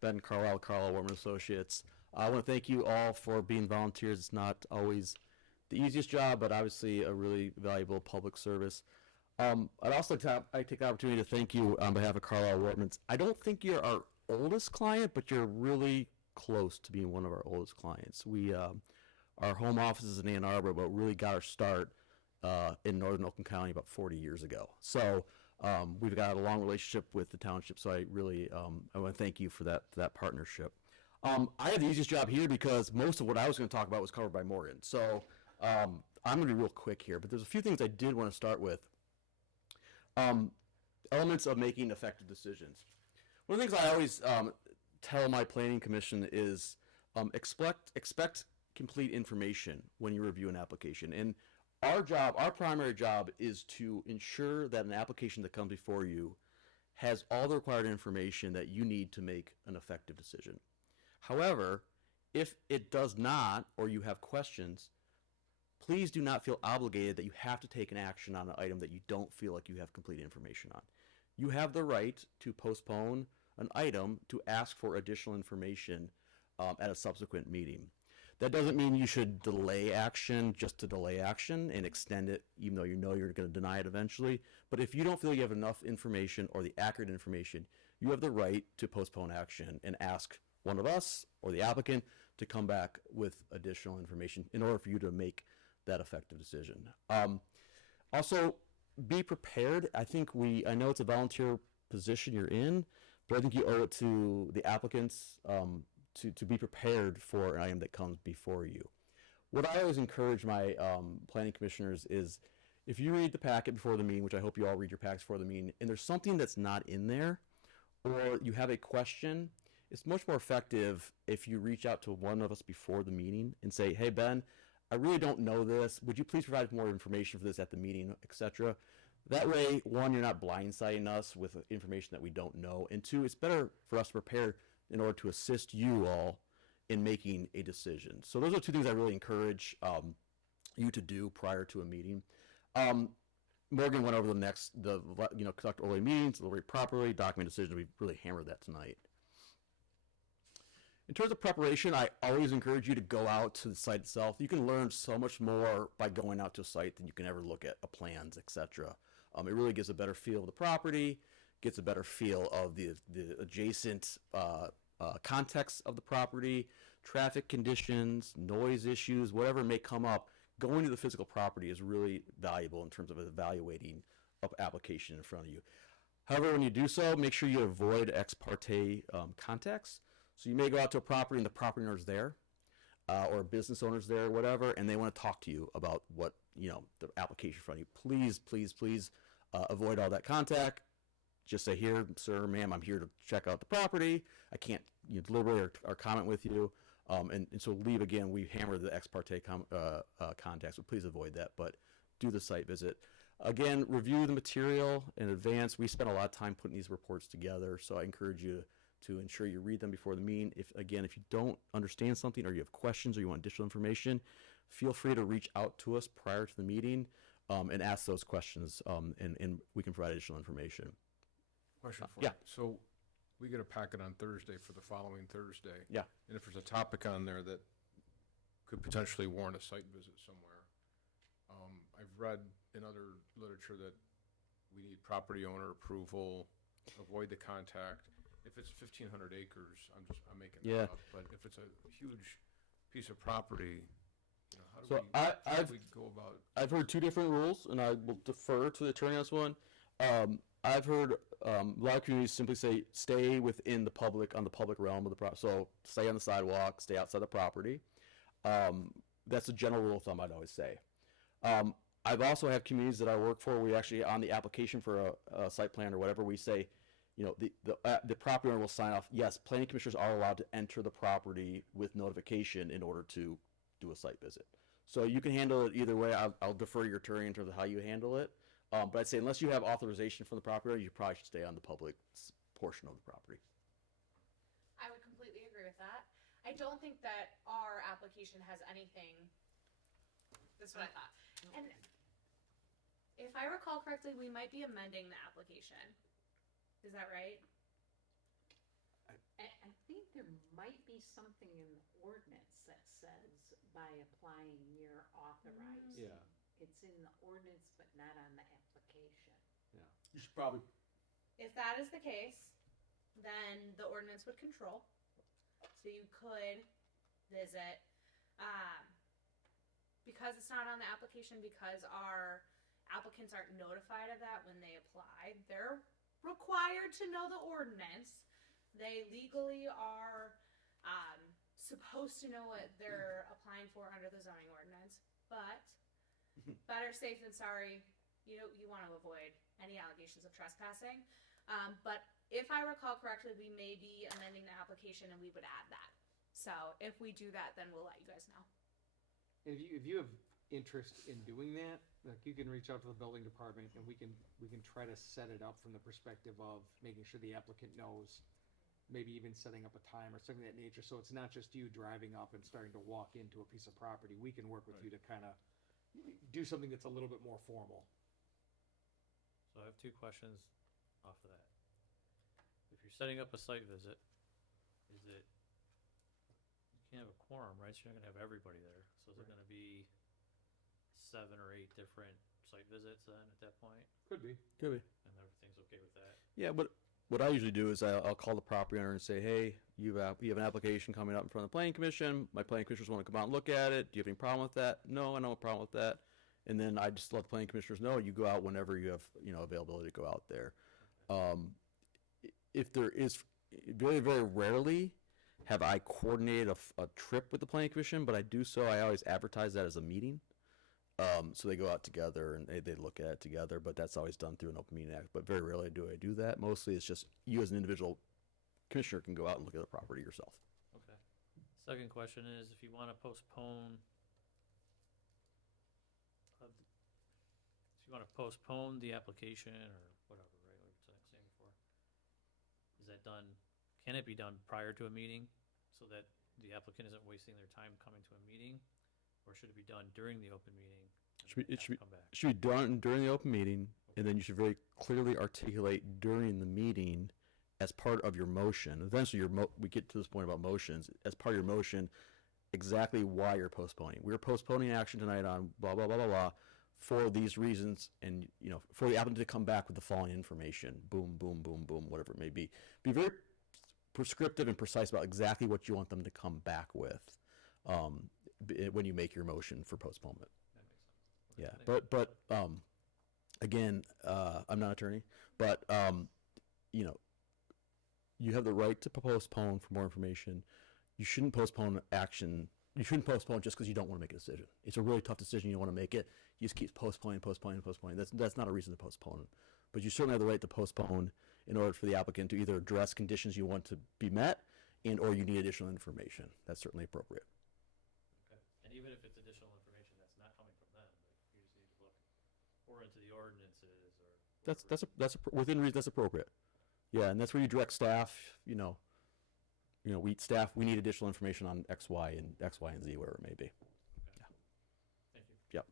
Ben Carlisle, Carlisle Warman Associates. I want to thank you all for being volunteers. It's not always the easiest job, but obviously a really valuable public service. I'd also I take the opportunity to thank you on behalf of Carlisle Warmans. I don't think you're our oldest client, but you're really close to being one of our oldest clients. We, our home office is in Ann Arbor, but really got our start in northern Oakland County about 40 years ago. So we've got a long relationship with the township, so I really I want to thank you for that partnership. I have the easiest job here because most of what I was going to talk about was covered by Morgan. So I'm going to be real quick here, but there's a few things I did want to start with. Elements of making effective decisions. One of the things I always tell my planning commission is expect complete information when you review an application. And our primary job is to ensure that an application that comes before you has all the required information that you need to make an effective decision. However, if it does not, or you have questions, please do not feel obligated that you have to take an action on an item that you don't feel like you have complete information on. You have the right to postpone an item to ask for additional information at a subsequent meeting. That doesn't mean you should delay action just to delay action and extend it, even though you know you're going to deny it eventually. But if you don't feel you have enough information or the accurate information, you have the right to postpone action and ask one of us or the applicant to come back with additional information in order for you to make that effective decision. Also, be prepared. I know it's a volunteer position you're in, but I think you owe it to the applicants to be prepared for an item that comes before you. What I always encourage my planning commissioners is, if you read the packet before the meeting, which I hope you all read your packets before the meeting, and there's something that's not in there, or you have a question, it's much more effective if you reach out to one of us before the meeting and say, hey, Ben, I really don't know this. Would you please provide more information for this at the meeting, etc. That way, one, you're not blindsiding us with information that we don't know, and two, it's better for us to prepare in order to assist you all in making a decision. So those are two things I really encourage you to do prior to a meeting. Morgan went over conduct early meetings, deliberate properly, document decisions. We really hammered that tonight. In terms of preparation, I always encourage you to go out to the site itself. You can learn so much more by going out to a site than you can ever look at plans, etc. It really gives a better feel of the property, gets a better feel of the adjacent context of the property, traffic conditions, noise issues, whatever may come up. Going to the physical property is really valuable in terms of evaluating an application in front of you. However, when you do so, make sure you avoid ex parte contacts. So you may go out to a property and the property owner's there, or a business owner's there, or whatever, and they want to talk to you about what, the application in front of you. Please, please, please avoid all that contact. Just say, here, sir, ma'am, I'm here to check out the property. I can't deliberate or comment with you. And so leave again, we hammer the ex parte contacts, so please avoid that, but do the site visit. Again, review the material in advance. We spent a lot of time putting these reports together, so I encourage you to ensure you read them before the meeting. If you don't understand something or you have questions or you want additional information, feel free to reach out to us prior to the meeting and ask those questions, and we can provide additional information. Question for yeah. you. So we get a packet on Thursday for the following Thursday. Yeah. And if there's a topic on there that could potentially warrant a site visit somewhere, I've read in other literature that we need property owner approval, avoid the contact. If it's 1,500 acres, I'm making that up. But if it's a huge piece of property, how do we go about? I've heard two different rules, and I will defer to the attorney on this one. I've heard a lot of communities simply say, stay within the public realm of the property. So stay on the sidewalk, stay outside the property. That's a general rule of thumb I'd always say. I've also have communities that I work for, we actually, on the application for a site plan or whatever, we say, the property owner will sign off, yes, planning commissioners are allowed to enter the property with notification in order to do a site visit. So you can handle it either way. I'll defer to your attorney in terms of how you handle it. But I'd say unless you have authorization from the property owner, you probably should stay on the public portion of the property. I would completely agree with that. I don't think that our application has anything, that's what I thought. And if I recall correctly, we might be amending the application. Is that right? I think there might be something in the ordinance that says by applying you're authorized. Yeah. It's in the ordinance, but not on the application. You should probably, If that is the case, then the ordinance would control. So you could visit, because it's not on the application, because our applicants aren't notified of that when they apply, they're required to know the ordinance. They legally are supposed to know what they're applying for under the zoning ordinance, but better safe than sorry. You want to avoid any allegations of trespassing. But if I recall correctly, we may be amending the application and we would add that. So if we do that, then we'll let you guys know. And if you have interest in doing that, like, you can reach out to the building department and we can try to set it up from the perspective of making sure the applicant knows, maybe even setting up a time or something of that nature. So it's not just you driving up and starting to walk into a piece of property. We can work with you to kind of do something that's a little bit more formal. So I have two questions off of that. If you're you're setting up a site visit, is it, you can't have a quorum, right? So you're not gonna have everybody there. So is it gonna be 7 or 8 different site visits then at that point? Could be. Could be. And everything's okay with that? Yeah, but what I usually do is I'll call the property owner and say, hey, you have an application coming up in front of the planning commission. My planning commissioners want to come out and look at it. Do you have any problem with that? No, I don't have a problem with that. And then I just let the planning commissioners know you go out whenever you have, availability to go out there. If there is, very, very rarely have I coordinated a trip with the planning commission, but I do so. I always advertise that as a meeting. So they go out together and they look at it together, but that's always done through an open meeting act. But very rarely do I do that. Mostly it's just you as an individual commissioner can go out and look at the property yourself. Okay. Second question is, if you wanna postpone, the application or whatever, right, like we were saying before, is that done, can it be done prior to a meeting so that the applicant isn't wasting their time coming to a meeting? Or should it be done during the open meeting? and then have to come back? It should be done during the open meeting, and then you should very clearly articulate during the meeting as part of your motion. Eventually, we get to this point about motions. As part of your motion, exactly why you're postponing. We're postponing action tonight on blah, blah, blah, blah, blah, for these reasons, and, for the applicant to come back with the following information. Boom, boom, boom, boom, whatever it may be. Be very prescriptive and precise about exactly what you want them to come back with. When you make your motion for postponement. That makes sense. Yeah, Okay, thank you. but again, I'm not an attorney, but you have the right to postpone for more information. You shouldn't postpone action. You shouldn't postpone just because you don't want to make a decision. It's a really tough decision. You don't want to make it. You just keep postponing. That's not a reason to postpone. But you certainly have the right to postpone in order for the applicant to either address conditions you want to be met or you need additional information. That's certainly appropriate. Okay. And even if it's additional information that's not coming from them, but you just need to look or into the ordinances or. That's within reason. That's appropriate. Yeah, and that's where you direct staff. We need additional information on X, Y, and Z, whatever it may be. Yeah. Thank you. Yep.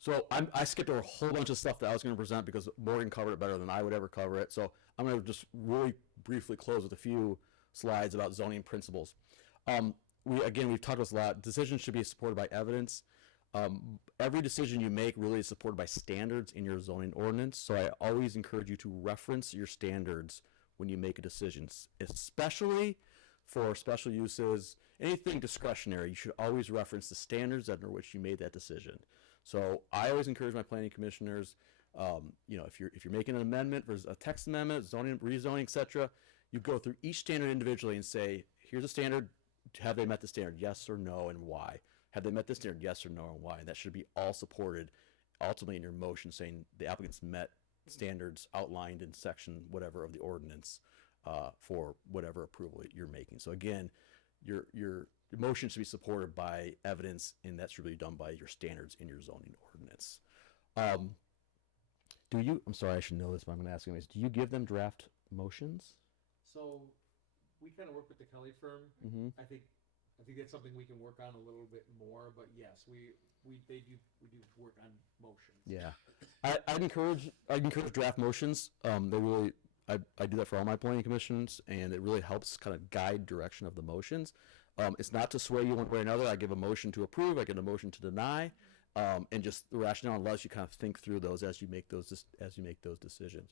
So I skipped over a whole bunch of stuff that I was going to present because Morgan covered it better than I would ever cover it. So I'm going to just really briefly close with a few slides about zoning principles. We've talked about this a lot. Decisions should be supported by evidence. Every decision you make really is supported by standards in your zoning ordinance. So I always encourage you to reference your standards when you make a decision, especially for special uses, anything discretionary. You should always reference the standards under which you made that decision. So I always encourage my planning commissioners, if you're making an amendment, there's a text amendment, zoning, rezoning, etc., you go through each standard individually and say, here's a standard. Have they met the standard? Yes or no, and why? Have they met the standard? Yes or no, and why? And that should be all supported ultimately in your motion saying the applicants met standards outlined in section whatever of the ordinance for whatever approval you're making. So again, your motion should be supported by evidence, and that's really done by your standards in your zoning ordinance. I'm sorry, I should know this, but I'm going to ask anyways. Do you give them draft motions? So we kind of work with the Kelly firm. Mm-hmm. I think that's something we can work on a little bit more, but yes, we do work on motions. Yeah, I'd encourage draft motions. I do that for all my planning commissions, and it really helps kind of guide direction of the motions. It's not to sway you one way or another. I give a motion to approve, I give a motion to deny, and just the rationale allows you kind of think through those as you make those decisions.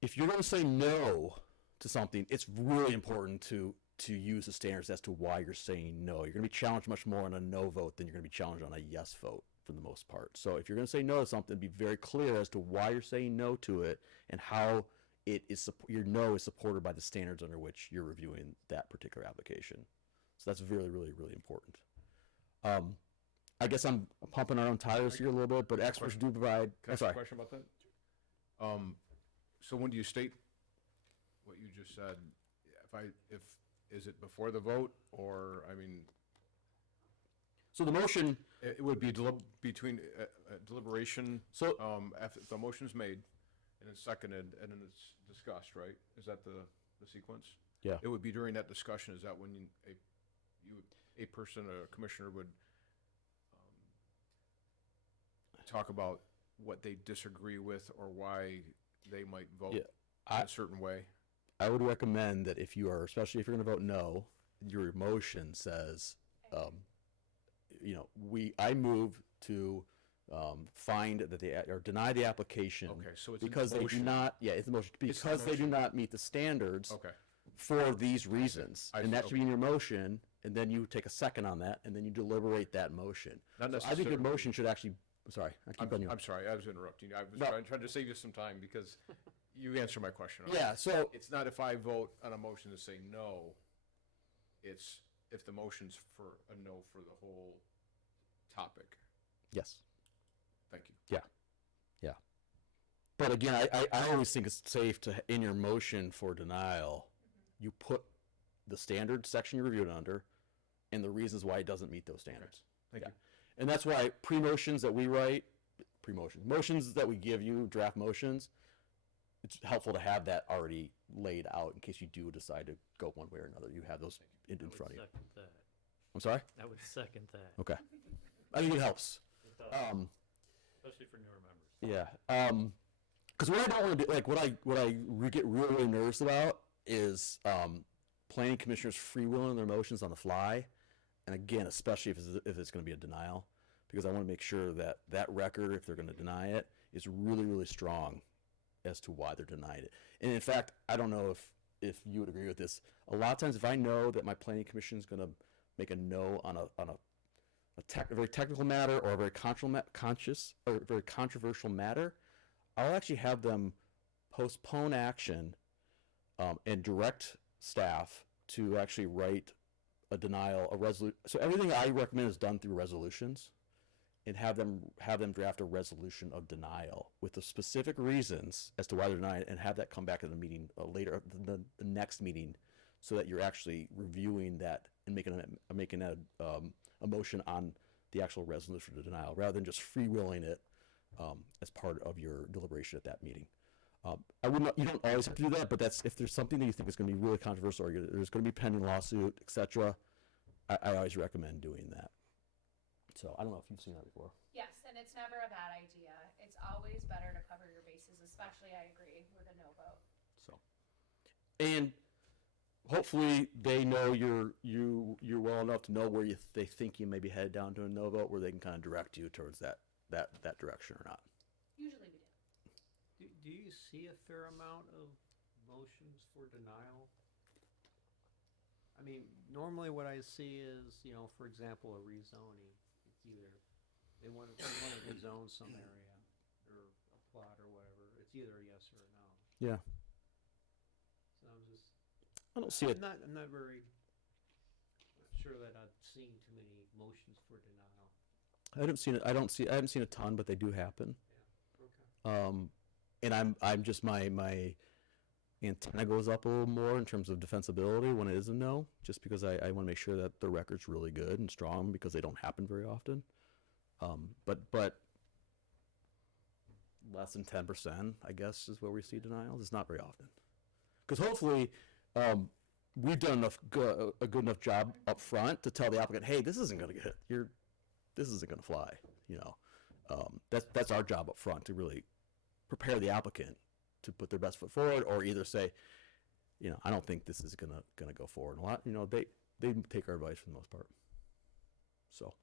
If you're going to say no to something, it's really important to use the standards as to why you're saying no. You're going to be challenged much more on a no vote than you're going to be challenged on a yes vote for the most part. So if you're going to say no to something, be very clear as to why you're saying no to it and how your no is supported by the standards under which you're reviewing that particular application. So that's really, really, really important. I guess I'm pumping our own tires here a little bit, but experts do provide. Can I ask a question about that? So when do you state what you just said? Is it before the vote, or So the motion. It would be between deliberation. So after the motion's made, and it's seconded, and then it's discussed, right? Is that the sequence? Yeah. It would be during that discussion. Is that when a commissioner would talk about what they disagree with or why they might vote? in a certain way? I would recommend that if you are, especially if you're going to vote no, your motion says, I move to find that or deny the application. Okay, so it's a because they do motion. not. Yeah, it's a motion It's a because they do motion. not meet the standards Okay. for these reasons, I and see, that should be okay. in your motion. And then you take a second on that, and then you deliberate that motion. Not So I think your necessarily- motion should actually. Sorry, I keep on you. I'm sorry, I was interrupting you. I was No. trying to save you some time because you answered my question. Yeah. So It's not if I vote on a motion to say no, it's if the motion's for a no for the whole topic. yes. Thank you. Yeah. But again, I always think it's safe to, in your motion for denial, you put the standard section you're reviewing under and the reasons why it doesn't meet those standards. Thank Yeah. you. And that's why motions that we write, motions that we give you, draft motions, it's helpful to have that already laid out in case you do decide to go one way or another. You have those in I would front of you. second that. I'm sorry? I would second that. Okay. I think it helps. It does, especially for newer members. Yeah. Because what I don't want to do, like what I get really nervous about is planning commissioners freewheeling their motions on the fly, and again, especially if it's going to be a denial, because I want to make sure that that record, if they're going to deny it, is really really strong as to why they're denying it. And in fact, I don't know if you would agree with this. A lot of times, if I know that my planning commission is going to make a no on a very technical matter or a very very controversial matter, I'll actually have them postpone action and direct staff to actually write a denial, a resolution. So everything I recommend is done through resolutions, and have them draft a resolution of denial with the specific reasons as to why they're denying it, and have that come back at the meeting later, the next meeting, so that you're actually reviewing that and making a motion on the actual resolution of denial, rather than just freewheeling it as part of your deliberation at that meeting. You don't always have to do that, but that's if there's something that you think is going to be really controversial, or there's going to be pending lawsuit, etc. I always recommend doing that. So I don't know if you've seen that before. Yes, and it's never a bad idea. It's always better to cover your bases, especially I agree with a no vote. So, and hopefully they know you're well enough to know where they think you may be headed down to a no vote, where they can kind of direct you towards that direction or not. Usually we do. Do you see a fair amount of motions for denial? I mean, normally what I see is, for example, a rezoning. It's either they want to rezone some area or a plot or whatever. It's either a yes or a no. Yeah. So I don't see it. I'm not very sure that I've seen too many motions for denial. I haven't seen a ton, but they do happen. Yeah. Okay. And I'm just my antenna goes up a little more in terms of defensibility when it is a no, just because I want to make sure that the record's really good and strong, because they don't happen very often. But less than 10%, I guess, is where we see denials. It's not very often, because hopefully we've done a good enough job up front to tell the applicant, hey, this isn't going to this isn't going to fly. That's our job up front, to really prepare the applicant to put their best foot forward, or either say, I don't think this is gonna go forward. And a lot, they take our advice for the most part. So,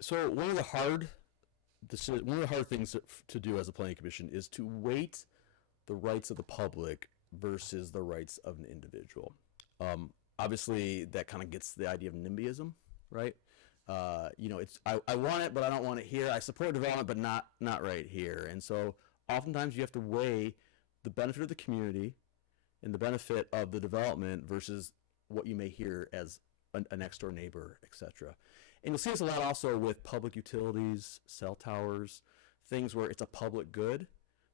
so one of the hard things to do as a planning commission is to weight the rights of the public versus the rights of an individual. Obviously, that kind of gets the idea of NIMBYism, right? I want it, but I don't want it here. I support development, but not right here. And so oftentimes you have to weigh the benefit of the community and the benefit of the development versus what you may hear as a next door neighbor, etc. And you'll see this a lot also with public utilities, cell towers, things where it's a public good,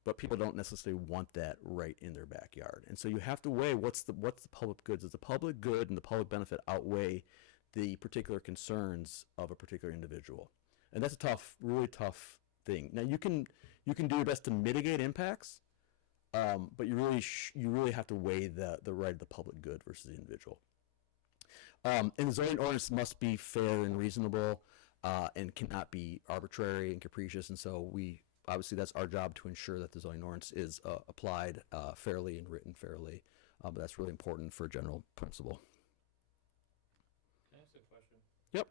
but people don't necessarily want that right in their backyard. And so you have to weigh what's the public goods. Does the public good and the public benefit outweigh the particular concerns of a particular individual? And that's a really tough thing. Now you can do your best to mitigate impacts, but you really have to weigh the right of the public good versus the individual. And the zoning ordinance must be fair and reasonable. and cannot be arbitrary and capricious. And so obviously that's our job to ensure that the zoning ordinance is applied fairly and written fairly. But that's really important for general principle. Can I ask a question? Yep.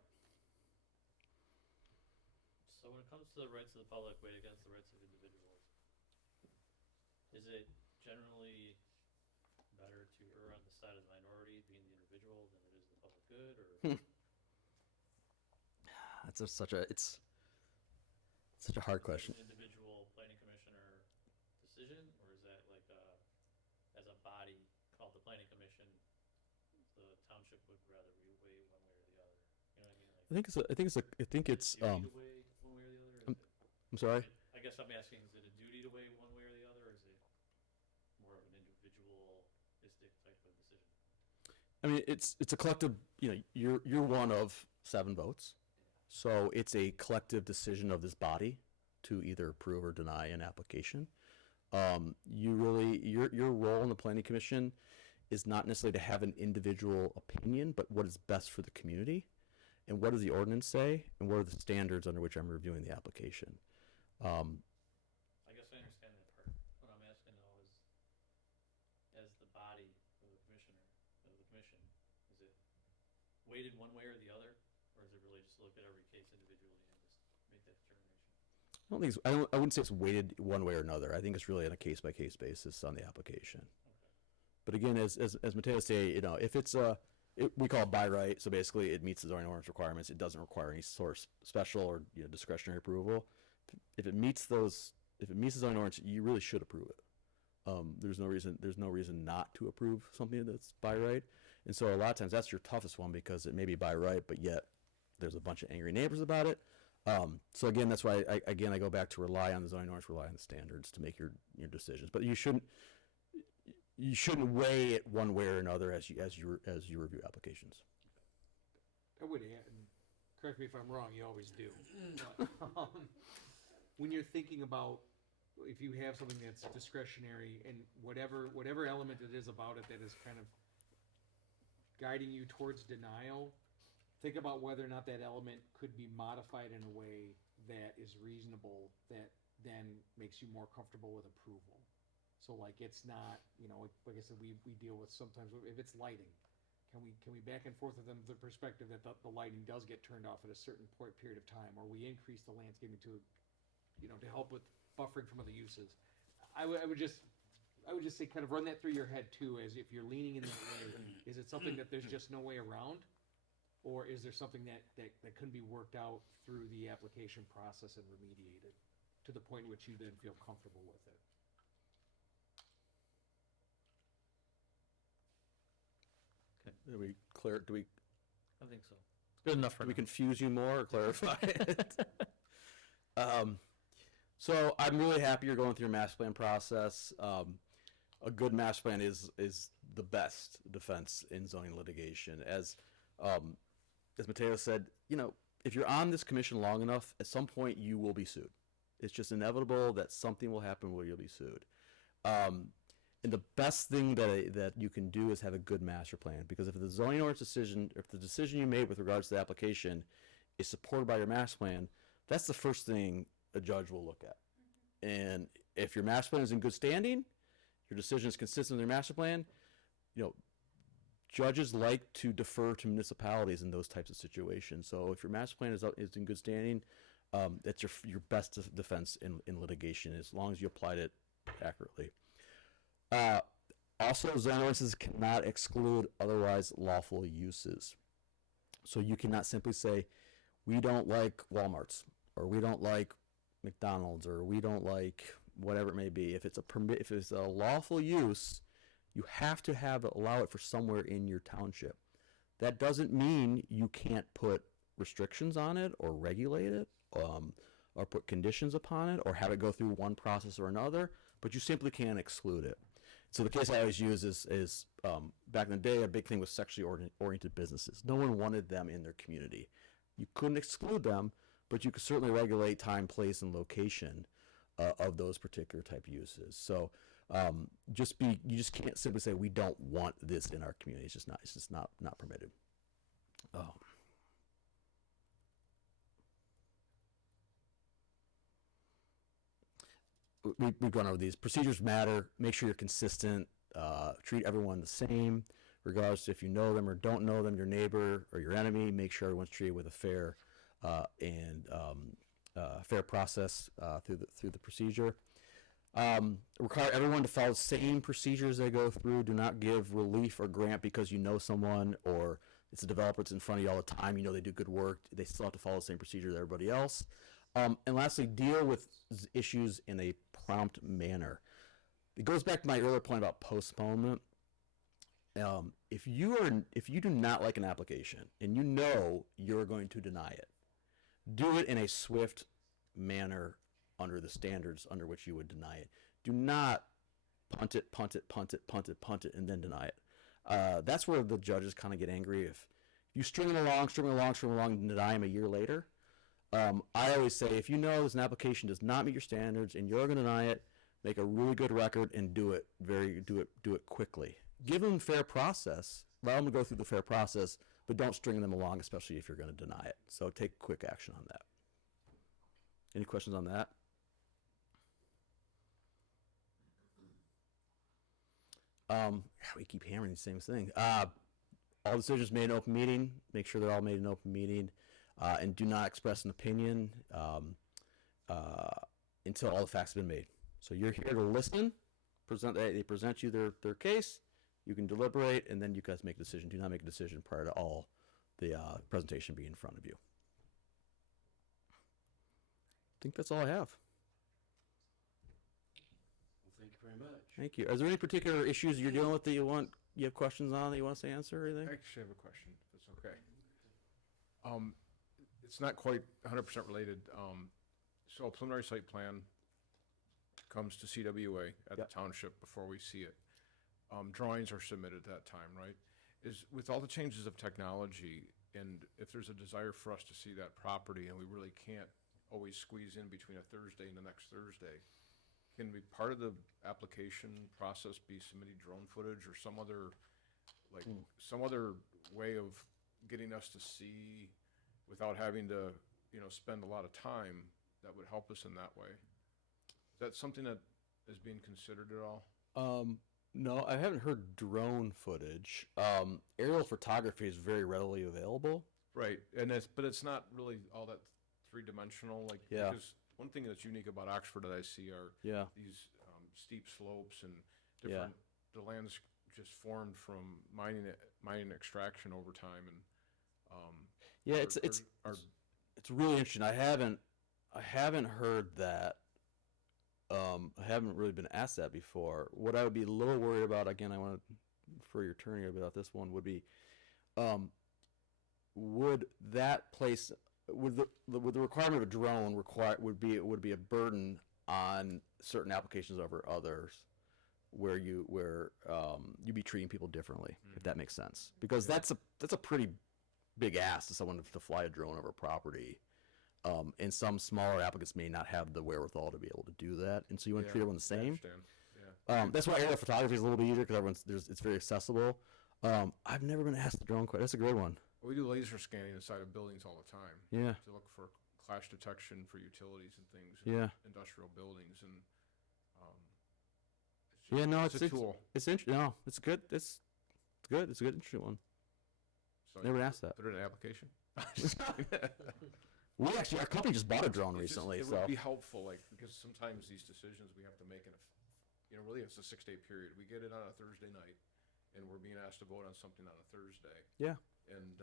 So when it comes to the rights of the public weighed against the rights of individuals, is it generally better to err on the side of the minority, being the individual, than it is the public good, or? It's such a hard question. Is it an individual planning commissioner decision, or is that like as a body called the planning commission, the township would rather we weigh one way or the other? You know what I mean? Like, I think it's duty to weigh one way or the other? Or is it, I'm sorry. I guess I'm asking, is it a duty to weigh one way or the other, or is it more of an individualistic type of decision? I mean, it's a collective. You're one of 7 votes, so it's a collective decision of this body to either approve or deny an application. Your role in the planning commission is not necessarily to have an individual opinion, but what is best for the community, and what does the ordinance say, and what are the standards under which I'm reviewing the application. I guess I understand that part. What I'm asking though is, as the body of the commission, is it weighted one way or the other, or is it really just look at every case individually and just make that determination? I wouldn't say it's weighted one way or another. I think it's really on a case by case basis on the application. Okay. But again, as Mateo say, if it's we call it by right, so basically it meets the zoning ordinance requirements. It doesn't require any sort of special or discretionary approval. If it meets the zoning ordinance, you really should approve it. There's no reason not to approve something that's by right. And so a lot of times that's your toughest one because it may be by right, but yet there's a bunch of angry neighbors about it. So again, that's why I go back to rely on the zoning ordinance, rely on the standards to make your decisions. But you shouldn't weigh it one way or another as you review applications. I would add, and correct me if I'm wrong, you always do. But, when you're thinking about if you have something that's discretionary and whatever element it is about it that is kind of guiding you towards denial, think about whether or not that element could be modified in a way that is reasonable, that then makes you more comfortable with approval. So like it's not, like I said, we deal with sometimes if it's lighting, can we back and forth with them the perspective that the lighting does get turned off at a certain period of time, or we increase the landscaping to help with buffering from other uses. I would just say kind of run that through your head too, as if you're leaning in that way. Is it something that there's just no way around? Or is there something that can be worked out through the application process and remediated to the point in which you then feel comfortable with it? Do we clear? I think so. It's good enough for Do we now. confuse you more or clarify it? So I'm really happy you're going through your master plan process. A good master plan is the best defense in zoning litigation. As Mateo said, if you're on this commission long enough, at some point you will be sued. It's just inevitable that something will happen where you'll be sued. And the best thing that you can do is have a good master plan, because if the zoning ordinance decision, if the decision you made with regards to the application is supported by your master plan, that's the first thing a judge will look at. And if your master plan is in good standing, your decision is consistent with your master plan, judges like to defer to municipalities in those types of situations. So if your master plan is in good standing, that's your best defense in litigation, as long as you applied it accurately. Also, zoning ordinances cannot exclude otherwise lawful uses. So you cannot simply say, we don't like Walmarts, or we don't like McDonald's, or we don't like whatever it may be. If it's a lawful use, you have to allow it for somewhere in your township. That doesn't mean you can't put restrictions on it or regulate it, or put conditions upon it, or have it go through one process or another, but you simply can't exclude it. So the case I always use is back in the day, a big thing was sexually oriented businesses. No one wanted them in their community. You couldn't exclude them, but you could certainly regulate time, place, and location of those particular type uses. So you just can't simply say we don't want this in our community. It's just not permitted. we've gone over these. Procedures matter. Make sure you're consistent. Treat everyone the same, regardless if you know them or don't know them, your neighbor or your enemy. Make sure everyone's treated with a fair fair process through the procedure. Require everyone to follow the same procedures they go through. Do not give relief or grant because you know someone or it's a developer that's in front of you all the time. You know they do good work. They still have to follow the same procedure as everybody else. And lastly, deal with issues in a prompt manner. It goes back to my earlier point about postponement. If you do not like an application and you know you're going to deny it, do it in a swift manner under the standards under which you would deny it. Do not punt it, and then deny it. That's where the judges kind of get angry. If you string them along, and deny them a year later, I always say, if you know this an application does not meet your standards and you're going to deny it, make a really good record and do it quickly. Give them fair process. Allow them to go through the fair process, but don't string them along, especially if you're going to deny it. So take quick action on that. Any questions on that? We keep hammering the same thing. All decisions made in open meeting. Make sure they're all made in open meeting, and do not express an opinion until all the facts have been made. So you're here to listen. They present you their case. You can deliberate, and then you guys make a decision. Do not make a decision prior to all the presentation being in front of you. I think that's all I have. Well, thank you very much. Thank you. Is there any particular issues you're dealing with that you have questions on that you want us to answer or anything? I actually have a question, if it's okay. It's not quite 100% related. So a preliminary site plan comes to CWA at the township before we see it. Drawings are submitted at that time, right? With all the changes of technology, and if there's a desire for us to see that property and we really can't always squeeze in between a Thursday and the next Thursday, can be part of the application process be submitting drone footage or some other way of getting us to see without having to, spend a lot of time that would help us in that way? Is that something that is being considered at all? No, I haven't heard drone footage. Aerial photography is very readily available. Right, but it's not really all that three-dimensional. Because one thing that's unique about Oxford that I see are these steep slopes and different. The land's just formed from mining extraction over time, and it's really interesting. I haven't heard that. I haven't really been asked that before. What I would be a little worried about, again, I want to refer your attorney about this one, would be, would the requirement of a drone would be a burden on certain applications over others, where you'd be treating people differently, if that makes sense, because that's a pretty big ask to someone to fly a drone over property. And some smaller applicants may not have the wherewithal to be able to do that, and so you want to treat everyone the same. That's why aerial photography is a little bit easier, because it's very accessible. I've never been asked the drone question. That's a great one. We do laser scanning inside of buildings all the time. Yeah. To look for clash detection for utilities and things. Industrial buildings and. It's a tool. It's interesting. No, it's good. It's good. It's a good, interesting one. So never asked that. Put it in an application. Our company just bought a drone recently. It would be helpful, because sometimes these decisions we have to make really it's a 6-day period. We get it on a Thursday night, and we're being asked to vote on something on a Thursday. Yeah. And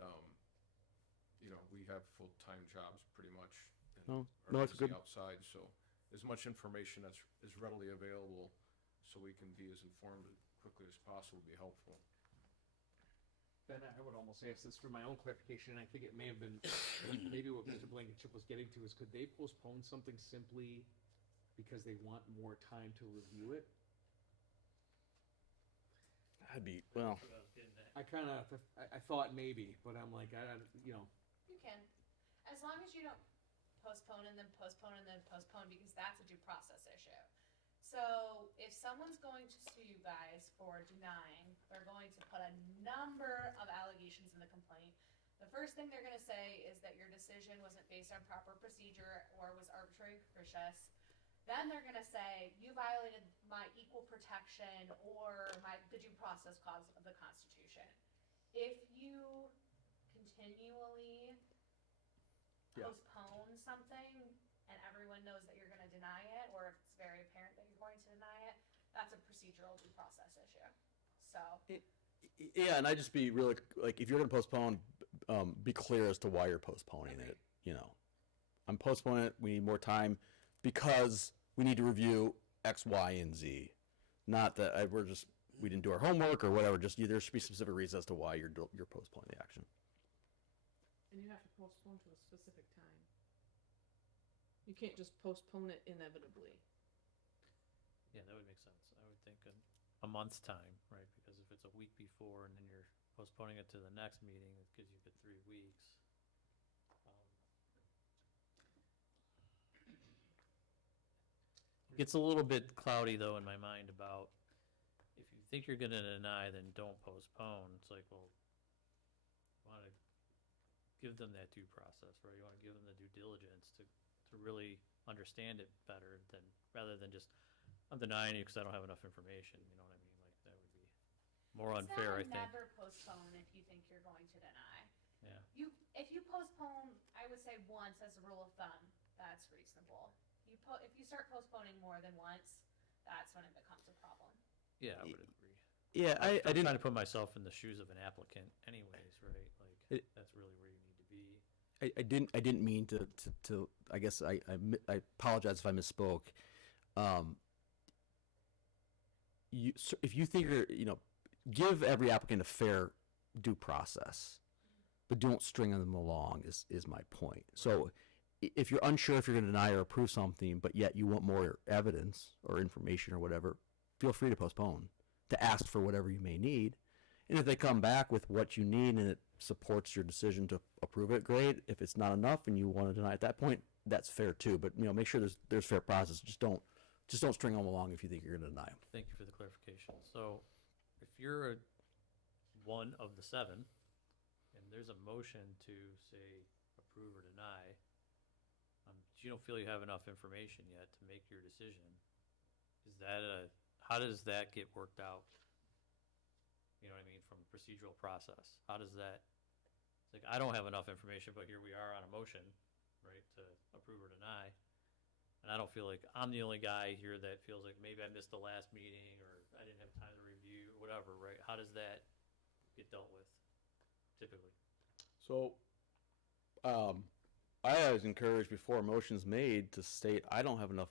we have full-time jobs pretty much. No, it's it's good. Outside, so as much information that's is readily available, so we can be as informed as quickly as possible, would be helpful. Ben, I would almost ask this for my own clarification, and I think it may have been, maybe what Mr. Blankenship was getting to is, could they postpone something simply because they want more time to review it? I thought maybe, but I'm like, You can, as long as you don't postpone and then postpone and then postpone, because that's a due process issue. So if someone's going to sue you guys for denying, they're going to put a number of allegations in the complaint. The first thing they're going to say is that your decision wasn't based on proper procedure or was arbitrary and capricious. Then they're gonna say, you violated my equal protection or the due process clause of the Constitution. If you continually Yeah. postpone something and everyone knows that you're gonna deny it, or if it's very apparent that you're going to deny it, that's a procedural due process issue. So, Yeah, and I just be really, like, if you're gonna postpone, be clear as to why you're postponing it, you know. I'm postponing it, we need more time because we need to review X, Y, and Z. Not that we didn't do our homework or whatever, just there should be specific reasons as to why you're postponing the action. And you have to postpone to a specific time. You can't just postpone it inevitably. Yeah, that would make sense. I would think a month's time, right? Because if it's a week before and then you're postponing it to the next meeting, it gives you good 3 weeks. It gets a little bit cloudy though in my mind about if you think you're gonna deny, then don't postpone. It's like, well, you wanna give them that due process, right? You wanna give them the due diligence to really understand it better than, rather than just, I'm denying you because I don't have enough information, you know what I mean? Like, that would be more unfair, I it's think. not a never postpone if you think you're going to deny. Yeah. If you postpone, I would say once as a rule of thumb, that's reasonable. If you start postponing more than once, that's when it becomes a problem. Yeah, I would agree. Yeah, I'm I didn't. trying to put myself in the shoes of an applicant anyways, right? Like, that's really where you need to be. I didn't mean to I guess I apologize if I misspoke. If you think give every applicant a fair due process, but don't string them along is my point. So if you're unsure if you're going to deny or approve something, but yet you want more evidence or information or whatever, feel free to postpone, to ask for whatever you may need. And if they come back with what you need and it supports your decision to approve it, great. If it's not enough and you want to deny at that point, that's fair too. But make sure there's fair process. Just don't string them along if you think you're going to deny them. Thank you for the clarification. So if you're one of the 7 and there's a motion to say approve or deny, but you don't feel you have enough information yet to make your decision, how does that get worked out? You know what I mean, from a procedural process? How does that, it's like, I don't have enough information, but here we are on a motion, right, to approve or deny. And I don't feel like I'm the only guy here that feels like maybe I missed the last meeting or I didn't have time to review, whatever, right? How does that get dealt with typically? So, I always encourage before a motion's made to state I don't have enough.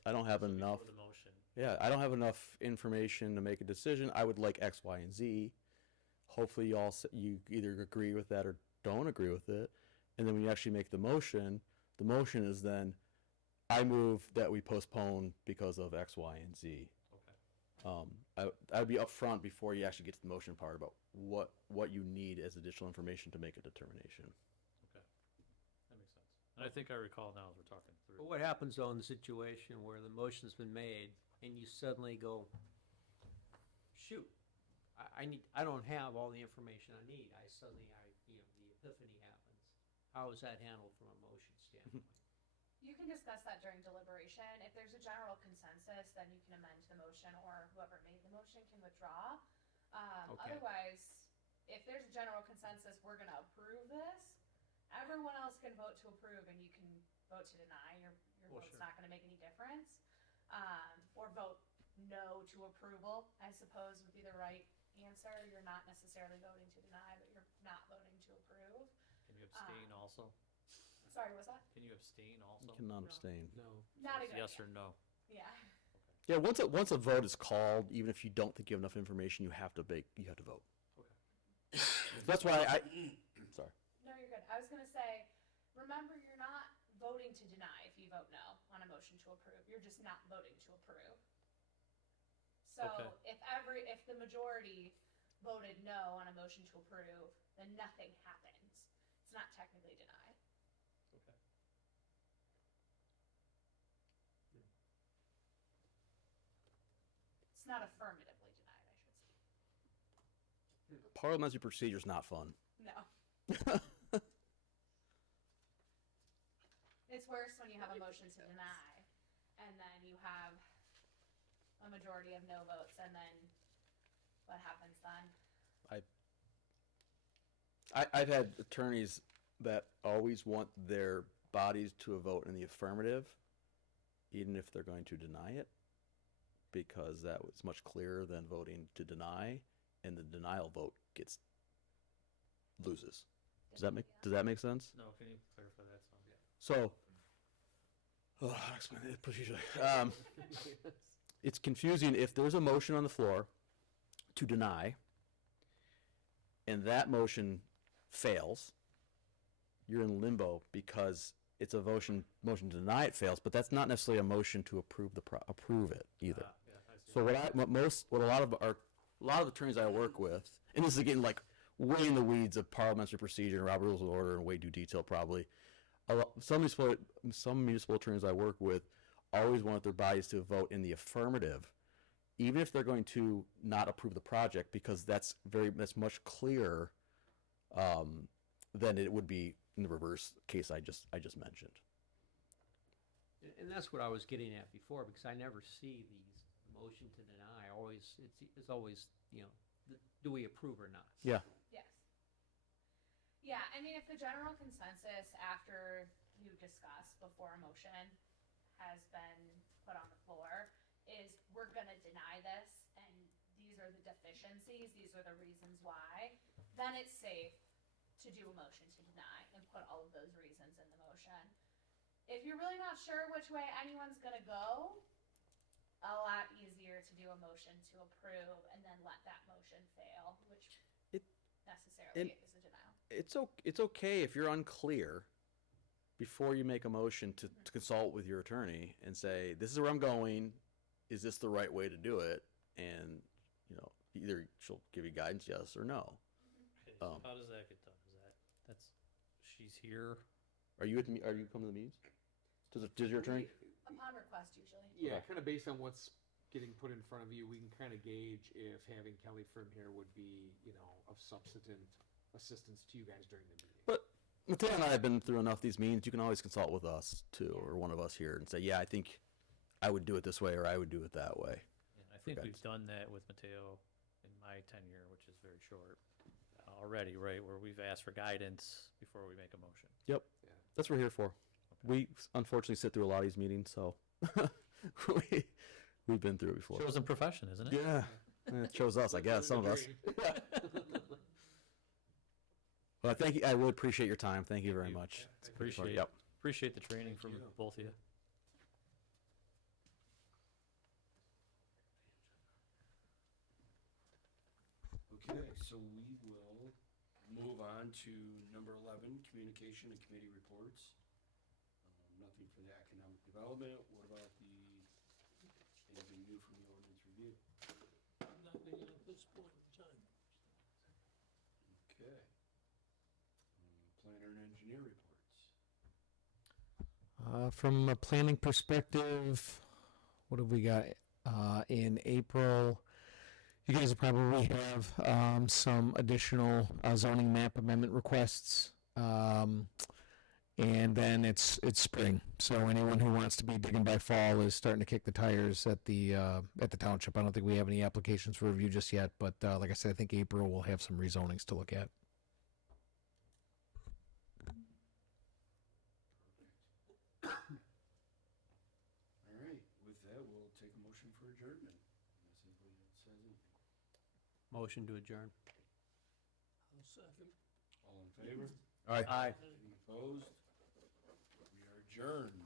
Before the motion. Yeah, I don't have enough information to make a decision. I would like X, Y, and Z. Hopefully, you either agree with that or don't agree with it. And then when you actually make the motion is then, I move that we postpone because of X, Y, and Z. Okay. I would be upfront before you actually get to the motion part about what you need as additional information to make a determination. Okay. That makes sense. And I think I recall now as we're talking through. But what happens though in the situation where the motion's been made and you suddenly go, shoot, I don't have all the information I need. The epiphany happens. How is that handled from a motion standpoint? You can discuss that during deliberation. If there's a general consensus, then you can amend the motion, or whoever made the motion can withdraw. Okay. Otherwise, if there's a general consensus, we're gonna approve this, everyone else can vote to approve and you can vote to deny. Your Well, vote's sure. not gonna make any difference. Or vote no to approval, I suppose would be the right answer. You're not necessarily voting to deny, but you're not voting to approve. Can you abstain also? Sorry, what's that? Can you abstain also? You cannot abstain. No. Not a It's good yes idea. or no? Yeah. Yeah, once a vote is called, even if you don't think you have enough information, you have to vote. Okay. That's why sorry. No, you're good. I was gonna say, remember, you're not voting to deny if you vote no on a motion to approve. You're just not voting to approve. So Okay. if the majority voted no on a motion to approve, then nothing happens. It's not technically denied. Okay. It's not affirmatively denied, I should say. Parliamentary procedure is not fun. No. It's worse when you have a motion to deny and then you have a majority of no votes, and then what happens then? I've had attorneys that always want their bodies to vote in the affirmative, even if they're going to deny it, because that was much clearer than voting to deny, and the denial vote loses. Does that make sense? No, can you clarify that some? So, I'll explain it procedurally. It's confusing if there's a motion on the floor to deny, and that motion fails, you're in limbo because it's a motion to deny it fails, but that's not necessarily a motion to approve it either. Yeah, I see. So what a lot of attorneys I work with, and this is again like way in the weeds of parliamentary procedure and Robert Rules of Order and way too detailed probably. Some municipal attorneys I work with always want their bodies to vote in the affirmative, even if they're going to not approve the project, because that's much clearer than it would be in the reverse case I just mentioned. And that's what I was getting at before, because I never see these motion to deny. It's always, do we approve or not? Yeah. Yes. Yeah, I mean, if the general consensus after you discuss before a motion has been put on the floor is we're gonna deny this and these are the deficiencies, these are the reasons why, then it's safe to do a motion to deny and put all of those reasons in the motion. If you're really not sure which way anyone's gonna go, a lot easier to do a motion to approve and then let that motion fail, which necessarily is a denial. It's okay if you're unclear before you make a motion to consult with your attorney and say, this is where I'm going, is this the right way to do it? And, either she'll give you guidance, yes or no. Okay, so how does that get done? She's here? Are you coming to the meetings? Does your attorney? Upon request, usually. Yeah, kind of based on what's getting put in front of you, we can kind of gauge if having Kelly Firm here would be, of substantive assistance to you guys during the meeting. But Mateo and I have been through enough of these meetings. You can always consult with us too, or one of us here, and say, yeah, I think I would do it this way, or I would do it that way. And I think we've done that with Mateo in my tenure, which is very short already, right? Where we've asked for guidance before we make a motion. Yep. Yeah. That's what we're here for. We unfortunately sit through a lot of these meetings, so we've been through it before. Chosen profession, isn't it? Yeah. It shows us, I guess, some of us. Well, thank you. I really appreciate your time. Thank you very much. Appreciate the training from both of you. Okay, so we will move on to number 11, communication and committee reports. Nothing for the economic development. What about anything new from the ordinance review? Nothing at this point in time. Okay. Planner and engineer reports. From a planning perspective, what have we got in April? You guys will probably have some additional zoning map amendment requests, and then it's spring. So anyone who wants to be digging by fall is starting to kick the tires at the township. I don't think we have any applications for review just yet, but like I said, I think April will have some rezonings to look at. All right, with that, we'll take a motion for adjournment. Unless anybody else says anything. Motion to adjourn. I'll second. All in favor? All right. Aye. Any opposed? We are adjourned.